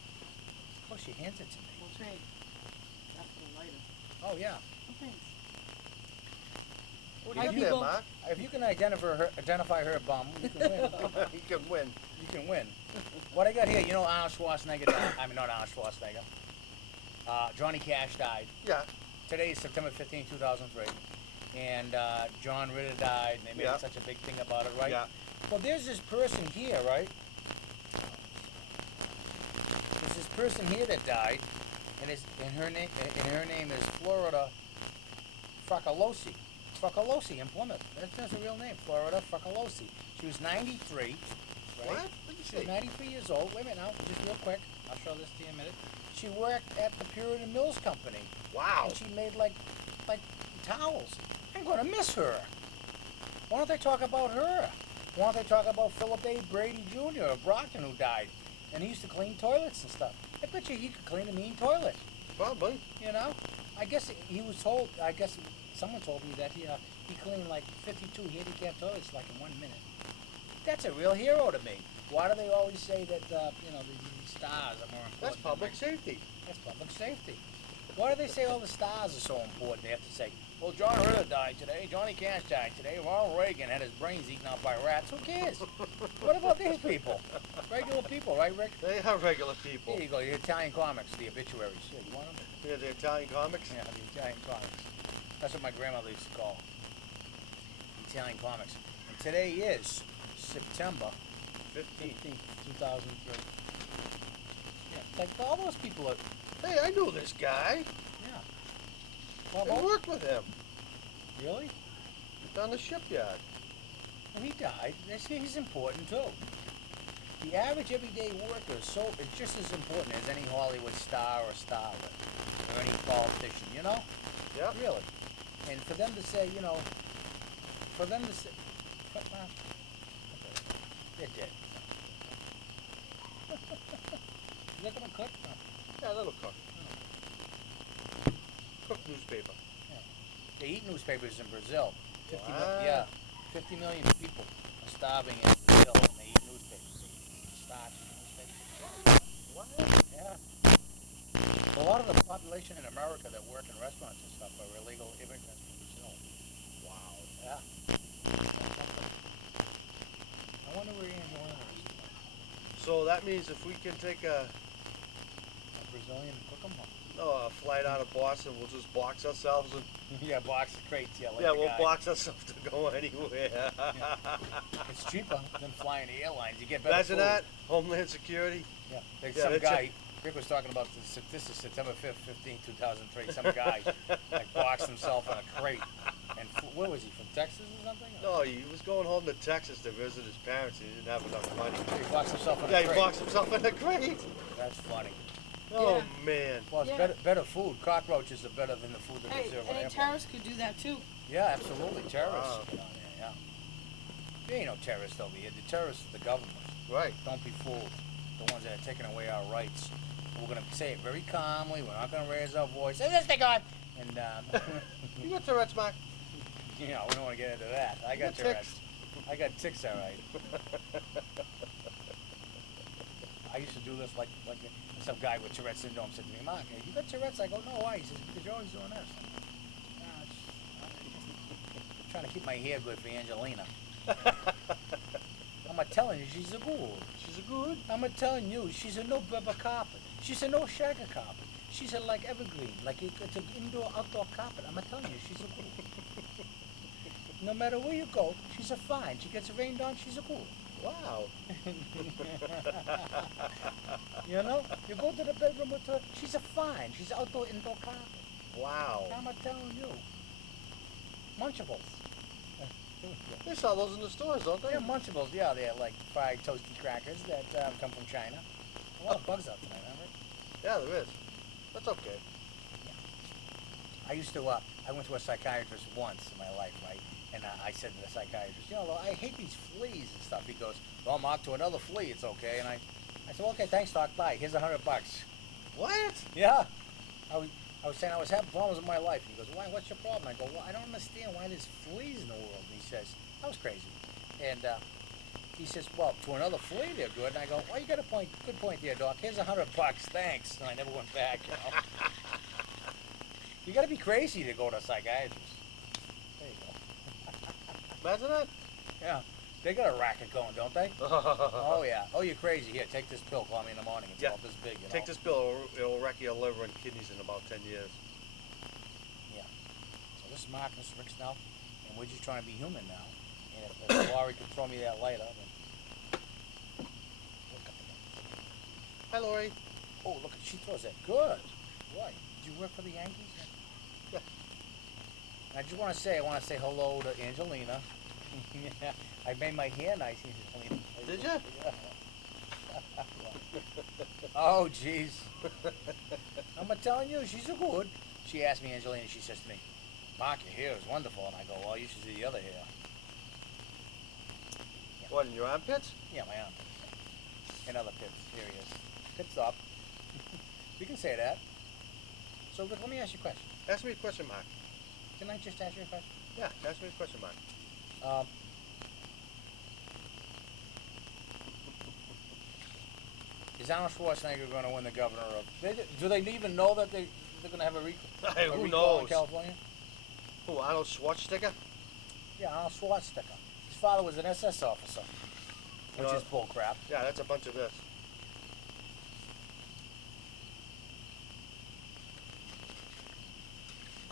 Oh, she hands it to me. Well, trade. That's for the lighter. Oh, yeah. Oh, thanks. What Hi, do you get there, people. Mark? If you can identify her bum, you can win. You can win. You can win. What I got here, you know Arnold Schwarzenegger died. I mean, not Arnold Schwarzenegger. Johnny Cash died. Yeah. Today is September 15, 2003. And John Ritter died, and they made Yeah. such a big thing about it, right? Yeah. Well, there's this person here, right? There's this person here that died, and her name is Florida Fracalosi. Fracolosi in Plymouth. That's her real name, Florida Fracolosi. She was 93, right? What? What did you She was say? 93 years old. Wait a minute now, just real quick. I'll show this to you in a minute. She worked at the Puritan Mills Company. Wow. And she made like towels. I'm gonna miss her. Why don't they talk about her? Why don't they talk about Philip A. Brady Jr. of Brockton who died? And he used to clean toilets and stuff. I bet you he could clean a mean toilet. Probably. You know? I guess he was told, I guess someone told me that he cleaned like 52 handicapped toilets like in 1 minute. That's a real hero to me. Why do they always say that, the stars are more important? That's than public like- safety. That's public safety. Why do they say all the stars are so important? They have to say, well, John Ritter died today, Johnny Cash died today, Ronald Reagan had his brains eaten out by rats. Who cares? What about these people? Regular people, right, Rick? They are regular people. Here you go, the Italian comics, the obituaries. Yeah, you want them? Yeah, the Italian comics. Yeah, the Italian comics. That's what my grandmother used to call them. Italian comics. And today is September 15. 15th, 2003. Yeah, it's like all those people are, Hey, I know this guy. yeah. Well, I worked with him really? down the shipyard. Well, he died. He's important too. The average everyday worker is just as important as any Hollywood star or starlet or any politician, you know? Yeah. Really. And for them to say, for them to say, well, they're dead. Is that gonna cook? No. Yeah, that'll cook. Cook newspaper. They eat newspapers in Brazil. 50 What? yeah, 50 million people are starving in Brazil and they eat newspapers. They eat starch newspapers. What? Yeah. A lot of the population in America that work in restaurants and stuff are illegal immigrants from Brazil. Wow. Yeah. I wonder where Angela is. So that means if we can take a Brazilian and cook them? flight out of Boston, we'll just box ourselves and Yeah, box of crates. Yeah, like yeah, the we'll guy. box ourselves to go anywhere. It's cheaper than flying the airlines. You get better Imagine food. that Homeland Security. Yeah, like Yeah, some that's guy, Rick was talking about this is September 5th, 15, 2003. Some guy like boxed himself in a crate. And where was he, from Texas or something? No, he was going home to Texas to visit his parents. He didn't have enough money. He boxed himself in Yeah, a he crate. boxed himself in a crate. That's funny. Oh Yeah. man. Well, it's Yeah. better food. Cockroaches are better than the food that Hey, they serve on any airplanes. terrorists could do that too. Yeah, absolutely. Terrorists Wow. get on there, yeah. There ain't no terrorists over here. The terrorists are the government. Right. Don't be fooled. The ones that are taking away our rights. We're going to say it very calmly. We're not going to raise our voice. Say this thing on! And, You got Tourette's, Mark? you know, we don't want to get into that. I got got Tourette's. tics. I got tics, all right. I used to do this like some guy with Tourette's syndrome said to me, Mark, you got Tourette's? I go, no, why? He says, because you're always doing this. I'm trying to keep my hair good for Angelina. I'm telling you, she's a good. She's a good. I'm telling you, she's a no rubber carpet. She's a no shagger carpet. She's a like evergreen, like it's an indoor-outdoor carpet. I'm telling you, she's a good. No matter where you go, she's a fine. She gets rained on, she's a good. Wow. You know, you go to the bedroom with her, she's a fine. She's outdoor, indoor carpet. Wow. I'm telling you. Munchables. They sell those in the stores, don't they? They're Munchables, yeah, they're like fried toasty crackers that come from China. A lot of bugs out tonight, aren't there? Yeah, there is. That's okay. I used to, I went to a psychiatrist once in my life, right? And I said to the psychiatrist, I hate these fleas and stuff. He goes, well, Mark, to another flea, it's okay. And I said, okay, thanks, Doc, bye. Here's $100. What? Yeah. I was saying I was having problems with my life. And he goes, why, what's your problem? I go, well, I don't understand why there's fleas in the world. And he says, I was crazy. And he says, well, to another flea, they're good. And I go, well, you got a point, good point there, Doc. Here's $100, thanks. And I never went back, you know. You got to be crazy to go to a psychiatrist. There you go. Imagine that. Yeah. They got a racket going, don't they? Oh, yeah. Oh, you're crazy. Here, take this pill. Call me in the morning. It's Yeah. about this big, you know. Take this pill, it'll wreck your liver and kidneys in about 10 years. Yeah. So this is Mark, this is Rick Snell, and we're just trying to be human now. And if Laurie could throw me that lighter, then... Hi, Lori. Oh, look, she throws that good. Boy, did you work for the Yankees? Yeah. I just want to say, hello to Angelina. I made my hair nice, Angelina. Did ya? Oh, jeez. I'm telling you, she's a good. She asked me, Angelina, she says to me, Mark, your hair is wonderful. And I go, well, you should see the other hair. What, in your armpits? Yeah, my arm. And other pits. Here he is. Pit stop. You can say that. So, but let me ask you a question. Ask me a question, Mark. Can I just ask you a question? Yeah, ask me a question, Mark. Is Arnold Schwarzenegger going to win the governor of? Do they even know that they're going to have a recall? Hey, a who recall in knows? California? Who, Arnold Schwarzenegger? Yeah, Arnold Schwarzenegger. His father was an SS officer, which No. is bull crap. Yeah, that's a bunch of this.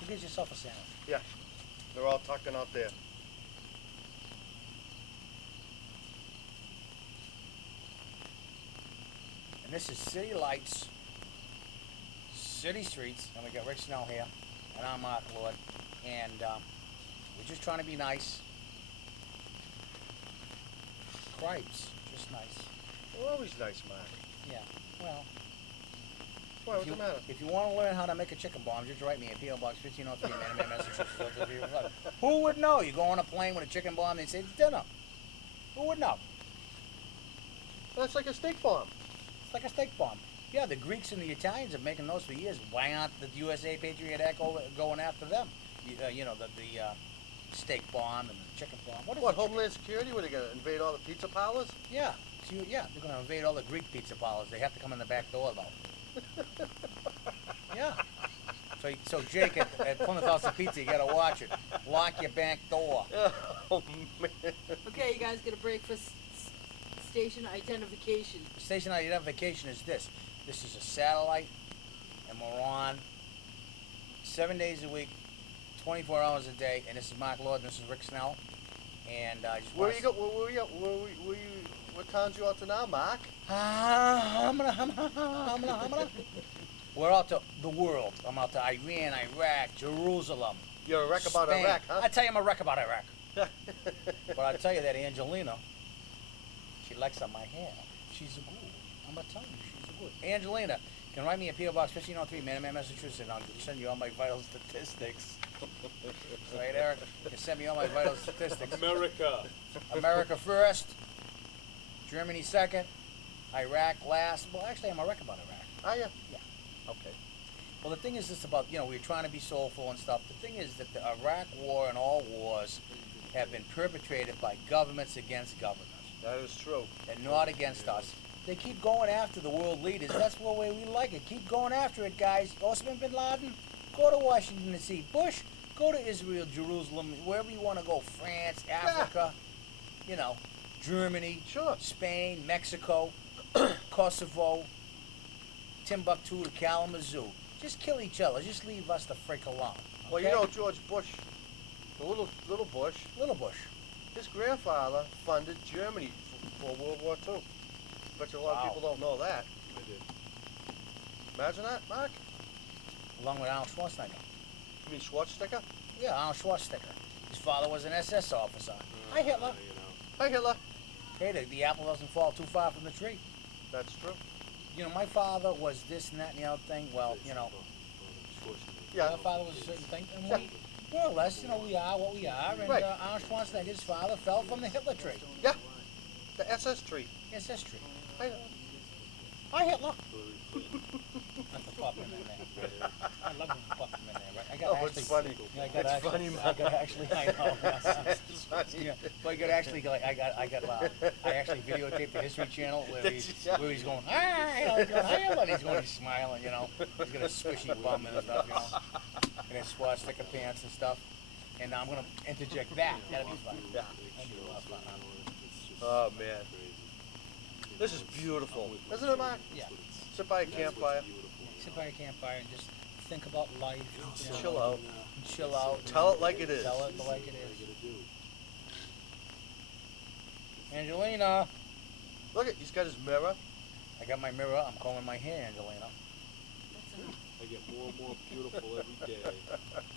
Go get yourself a sandwich. Yeah, they're all tucking out there. And this is City Lights, City Streets, and we got Rick Snell here, and I'm Mark Lord, and we're just trying to be nice. Cripes, just nice. They're always nice, Mark. Yeah, well, Why, what's the matter? if you want to learn how to make a chicken bomb, just write me at P.O. Box 1503, Manor, Massachusetts. Who would know? You go on a plane with a chicken bomb, they say it's dinner. Who would know? That's like a steak bomb. It's like a steak bomb. Yeah, the Greeks and the Italians have making those for years. Why aren't the USA Patriot Act going after them? You know, the steak bomb and the chicken bomb. What is What, the chicken- Homeland Security? Were they going to invade all the pizza parlors? Yeah, yeah, they're going to invade all the Greek pizza parlors. They have to come in the back door, though. Yeah. So Jake at Plymouth House of Pizza, you got to watch it. Lock your back door. Oh, man. Okay, you guys get a break for station identification. Station identification is this. This is a satellite, and we're on 7 days a week, 24 hours a day. And this is Mark Lord, and this is Rick Snell. And I just Where wanna you go? Where you? What town's you out to now, Mark? We're out to the world. I'm out to Iran, Iraq, Jerusalem. You're a wreck about Spain. Iraq, huh? I tell you, I'm a wreck about Iraq. But I tell you that Angelina, she likes on my hair. She's a good. I'm gonna tell you, she's a good. Angelina, can write me at P.O. Box 1503, Manor, Massachusetts, and I'll send you all my vital statistics. Right, Eric? You can send me all my vital statistics. America. America first, Germany second, Iraq last. Well, actually, I'm a wreck about Iraq. Are you? Yeah. Okay. Well, the thing is this about, we're trying to be soulful and stuff. The thing is that the Iraq war and all wars have been perpetrated by governments against governments That is true. and not against us. They keep going after the world leaders. That's the way we like it. Keep going after it, guys. Osama bin Laden, go to Washington, D.C. Bush, go to Israel, Jerusalem, wherever you want to go. France, Africa, Germany, Sure. Spain, Mexico, Kosovo, Timbuktu to Kalamazoo. Just kill each other. Just leave us the frick alone. Well, okay? you know George Bush, the little Bush, Little Bush. his grandfather funded Germany for World War II. Bet you a lot Wow. of people don't know that. I did. Imagine that, Mark. Along with Arnold Schwarzenegger. You mean Schwarzenegger? Yeah, Arnold Schwarzenegger. His father was an SS officer. Hi, Hitler. Hi, Hitler. Hey, the apple doesn't fall too far from the tree. That's true. My father was this and that and the other thing. Well, Yeah. my father was a certain thing. And we, more or less, we are what we are. And Right. Arnold Schwarzenegger, his father, fell from the Hitler tree. Yeah. The SS tree. SS tree. Hi. Hi, Hitler. That's the puff in there. I love when you puff them in there, right? I got Oh, it's funny. Yeah, I got It's actually, funny, I got actually, I know. It's funny. Yeah, but I got actually, I actually videotaped the History Channel where he's going, hi, he's going, he's going, he's smiling, he's got a squishy bum and stuff, and his swastika pants and stuff, and I'm gonna interject that. That'll be fun. Yeah. That'll be a lot of fun. Oh, man. This is beautiful. Isn't it, Mark? Yeah. Sit by a campfire. Sit by a campfire and just think about life. Chill out. Chill out. Tell it like it is. Tell it like it is. Angelina, Look at, he's got his mirror. I got my mirror. I'm combing my hair, Angelina. That's enough. I get more more and more beautiful every day.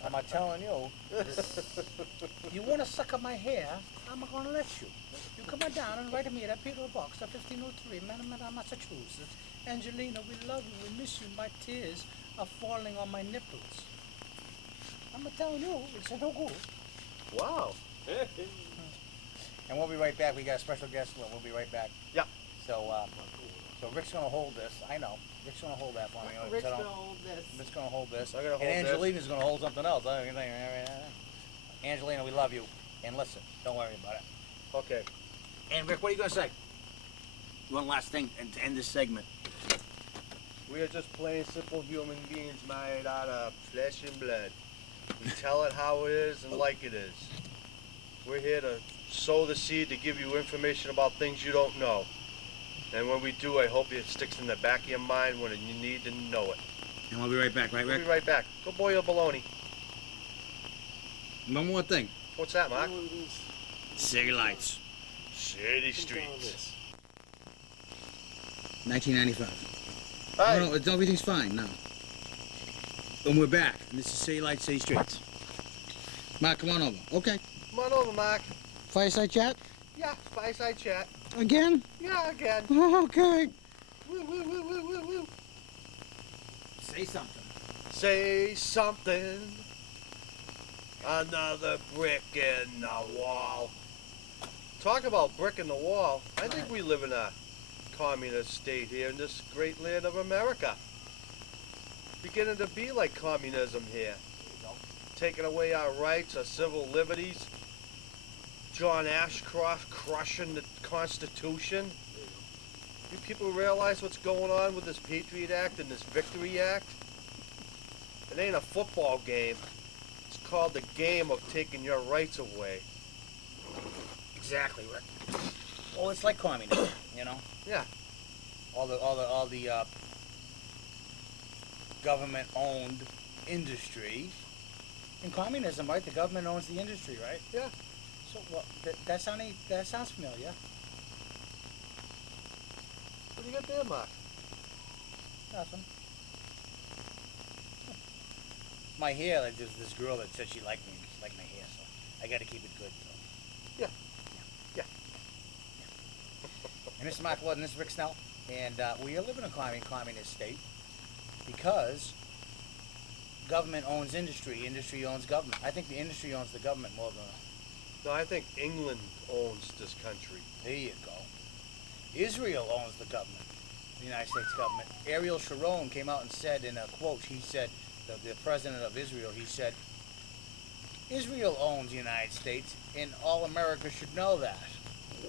I'm not telling you. You want to suck up my hair? I'm not gonna let you. You come on down and write me at Peter Box at 1503, Manhattan, Massachusetts. Angelina, we love you. We miss you. My tears are falling on my nipples. I'm not telling you. It's no good. Wow. And we'll be right back. We got a special guest. We'll be right back. Yeah. So Rick's gonna hold this. I know. Rick's gonna hold that for me. Rick's gonna hold this. Rick's gonna hold this. I'm gonna hold And this. Angelina's gonna hold something else. Angelina, we love you. And listen, don't worry about it. Okay. And Rick, what are you gonna say? One last thing and to end this segment. We are just plain simple human beings made out of flesh and blood. We tell it how it is and like it is. We're here to sow the seed to give you information about things you don't know. And when we do, I hope it sticks in the back of your mind when you need to know it. And we'll be right back, right, We'll Rick? be right back. Go boil your baloney. One more thing. What's that, Mark? City Lights, City Streets. 1995. Hi. No, everything's fine now. And we're back. And this is City Lights, City Streets. Mark, come on over. Okay. Come on over, Mark. Fireside chat? Yeah, fireside chat. Again? Yeah, again. Okay. Woo, woo, woo, woo, woo, woo. Say something. Say something. Another brick in the wall. Talk about brick in the wall. I think we live in a communist state here in this great land of America. Beginning to be like communism here. Taking away our rights, our civil liberties. John Ashcroft crushing the Constitution. You people realize what's going on with this Patriot Act and this Victory Act? It ain't a football game. It's called the game of taking your rights away. Exactly, Rick. Well, it's like communism, you know? Yeah. All the government-owned industry. In communism, right? The government owns the industry, right? Yeah. So, well, that sounds familiar. What do you got there, Mark? Nothing. My hair, like there's this girl that said she liked me, she liked my hair, so I gotta keep it good, so. Yeah. Yeah. And this is Mark Lord and this is Rick Snell, and we are living in a communist state because government owns industry, industry owns government. I think the industry owns the government more than... No, I think England owns this country. There you go. Israel owns the government, the United States government. Ariel Sharon came out and said in a quote, he said, the president of Israel, he said, Israel owns the United States and all America should know that.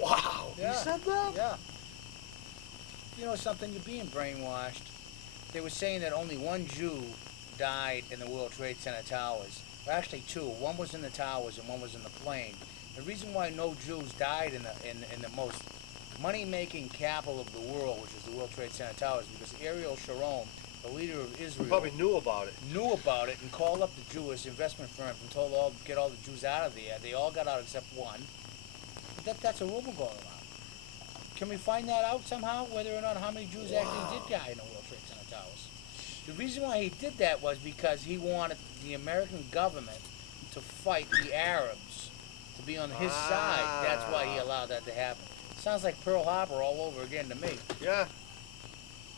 Wow. Yeah. You said that? Yeah. You know something, you're being brainwashed. They were saying that only one Jew died in the World Trade Center towers. Well, actually two. One was in the towers and one was in the plane. The reason why no Jews died in the most money-making capital of the world, which is the World Trade Center towers, because Ariel Sharon, the leader of Israel, Probably knew about it. knew about it and called up the Jewish investment firms and told get all the Jews out of there. They all got out except one. But that's a rumor going around. Can we find that out somehow, whether or not how many Jews actually did die in the World Trade Center towers? The reason why he did that was because he wanted the American government to fight the Arabs, to be on his side. That's why he allowed that to happen. Sounds like Pearl Harbor all over again to me. Yeah.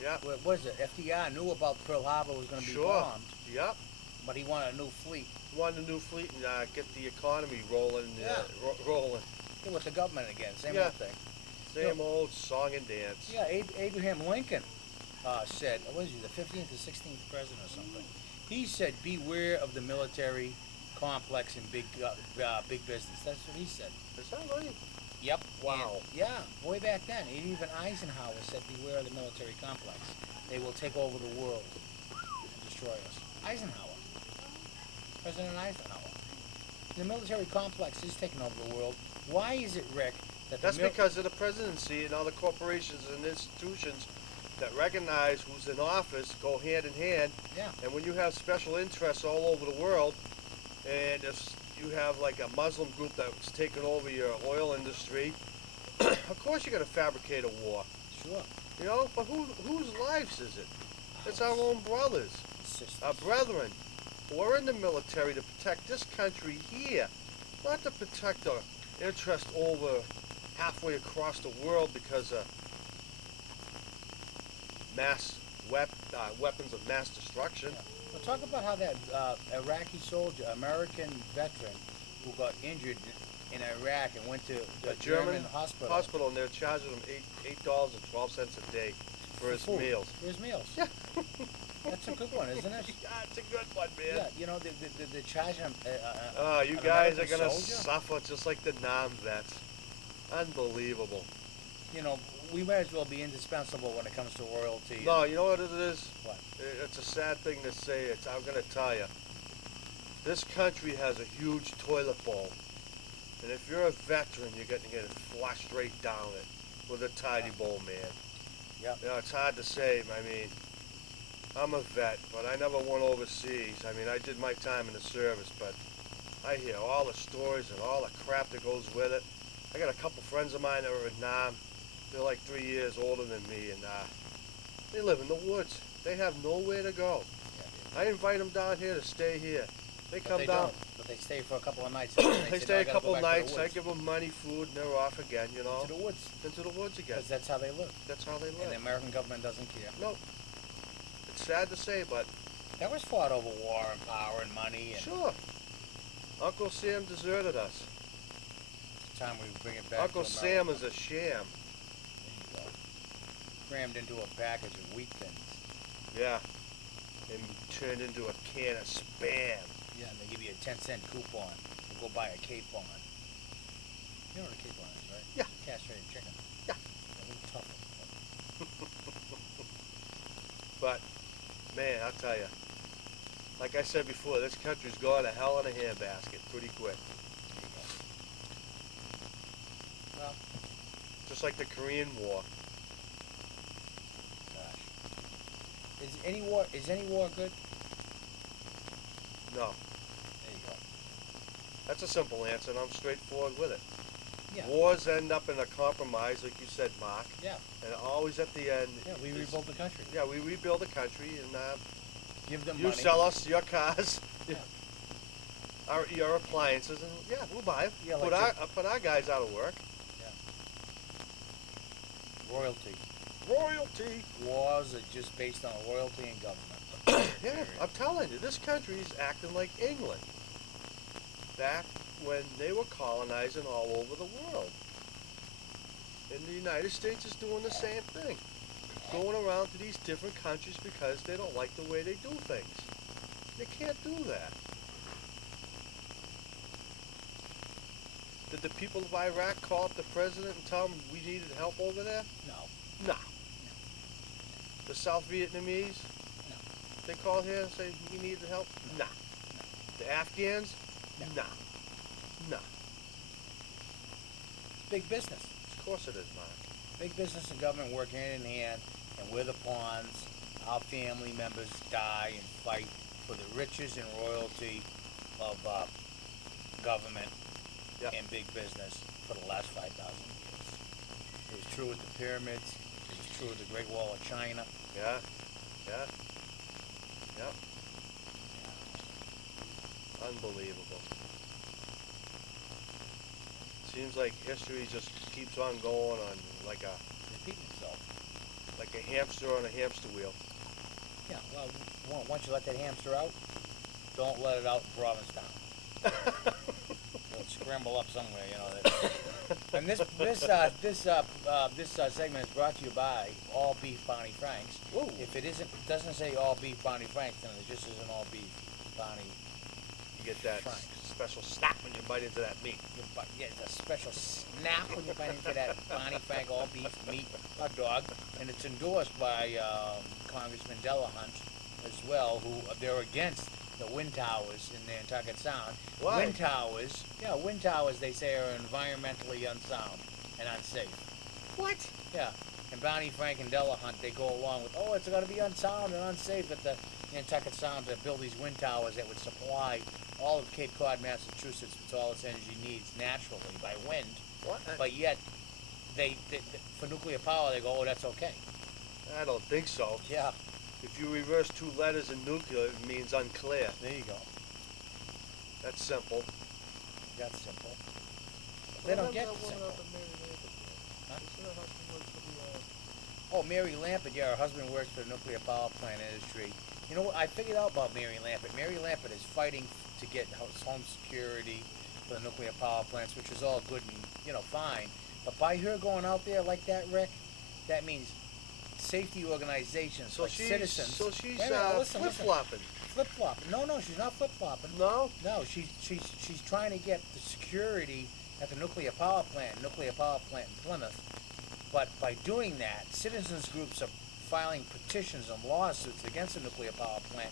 Yeah. What was it? FDR knew about Pearl Harbor was going to be Sure. bombed, Yep. but he wanted a new fleet. Wanted a new fleet and get the economy rolling. Yeah. Rolling. Yeah, with the government again, same Yeah. old thing. Same old song and dance. Yeah, Abraham Lincoln said, what was he, the 15th or 16th president or something? He said, beware of the military complex and big business. That's what he said. Is that right? Yep. Wow. And, yeah, way back then. Even Eisenhower said, beware of the military complex. They will take over the world and destroy us. Eisenhower. President Eisenhower. The military complex is taking over the world. Why is it, Rick, that That's because of the presidency and all the corporations and institutions that recognize who's in office go hand in hand. Yeah. And when you have special interests all over the world, and if you have like a Muslim group that's taking over your oil industry, of course you're going to fabricate a war. Sure. You know, but whose lives is it? It's our own brothers, Sisters. our brethren, who are in the military to protect this country here, not to protect our interest over halfway across the world because of weapons of mass destruction. Well, talk about how that Iraqi soldier, American veteran, who got injured in Iraq and went to the A German hospital. and they're charging him $8.12 a day for his food. meals. For his meals. Yeah. That's a good one, isn't it? Yeah, it's a good one, man. Yeah, you know, they're charging him. You an guys are American gonna soldier? suffer just like the Nam vets. Unbelievable. You know, we might as well be indispensable when it comes to royalty. No, you know what it is? What? It's a sad thing to say. I'm gonna tell you. This country has a huge toilet bowl, and if you're a veteran, you're gonna get flushed right down it with a tidy bowl, man. Yep. You know, it's hard to say. I mean, I'm a vet, but I never went overseas. I mean, I did my time in the service, but I hear all the stories and all the crap that goes with it. I got a couple friends of mine that are in Nam. They're like 3 years older than me, and they live in the woods. They have nowhere to go. I invite them down here to stay here. They But come they down. don't. But they stay for a couple of nights. And then They say, stay "No, I a gotta go couple back to the nights. I woods." give them money, food, and they're off again. You know, To the woods. into the woods again. Because that's how they live. That's how they And the live. American government doesn't care. No, it's sad to say, but That was fought over war and power and money, and sure. Uncle Sam deserted us. it's time we bring it back Uncle to Sam America. is a sham. There you go. Crammed into a package of wheat thins. Yeah, and turned into a can of Spam. Yeah, and they give you a 10-cent coupon to go buy a capon. You know what a capon is, right? Yeah. Castrated chicken. Yeah. A little tougher. But man, I'll tell you. Like I said before, this country's gone to hell in a handbasket pretty quick. There you go. Well, Just like the Korean War. gosh. Is any war good? No, There you go. that's a simple answer, and I'm straightforward with it. Yeah. Wars end up in a compromise, like you said, Mark. Yeah. And always at the end. Yeah, we is- rebuild the country. Yeah, we rebuild the country, and Give them you money. sell us your cars, Yeah. your appliances, and yeah, we'll buy them. Yeah, put, like put our guys out of work. Royalty. Royalty. Wars are just based on loyalty and government. Yeah, Period. I'm telling you, this country's acting like England. Back when they were colonizing all over the world. And the United States is doing the same thing. Going around to these different countries because they don't like the way they do things. They can't do that. Did the people of Iraq call up the president and tell him we needed help over there? No. No. The South Vietnamese? No. They called here and say we needed help? Nah. The Afghans? No. Nah. Nah. Big business. Of course it is, Mark. Big business and government work hand in hand, and we're the pawns. Our family members die and fight for the riches and royalty of government Yep. and big business for the last 5,000 years. It was true with the pyramids. It was true with the Great Wall of China. Yeah. Yeah. Yep. Unbelievable. Seems like history just keeps on going on like a Repeating itself. hamster on a hamster wheel. Yeah, well, once you let that hamster out, don't let it out in Provincetown. It'll scramble up somewhere, you know. And this segment is brought to you by All Beef Bonnie Franks. Whoa. If it doesn't say All Beef Bonnie Franks, then it just isn't All Beef Bonnie. You get that Franks. special snap when you bite into that meat. Yeah, it's a special snap when you bite into that Bonnie Frank All Beef meat hot dog, and it's endorsed by Congressman Delahunt as well, who they're against the wind towers in Nantucket Sound. Why? Wind towers, they say are environmentally unsound and unsafe. What? Yeah, and Bonnie Frank and Delahunt, they go along with, it's got to be unsound and unsafe at the Nantucket Sound to build these wind towers that would supply all of Cape Cod, Massachusetts with all its energy needs naturally by wind. What? But yet, they for nuclear power, they go, that's okay. I don't think so. Yeah, If you reverse two letters in nuclear, it means unclear. There you go. That's simple. That's simple. They don't get the simple. Huh? Oh, Mary Lampert, yeah, her husband works for the nuclear power plant industry. You know what, I figured out about Mary Lampert. Mary Lampert is fighting to get home security for the nuclear power plants, which is all good and, you know, fine. But by her going out there like that, Rick, that means safety organizations, So like she's citizens. she's Wait a minute, listen. flip-flopping. Flip-flopping. No, she's not flip-flopping. No? No, she's trying to get the security at the nuclear power plant in Plymouth. But by doing that, citizens groups are filing petitions and lawsuits against the nuclear power plant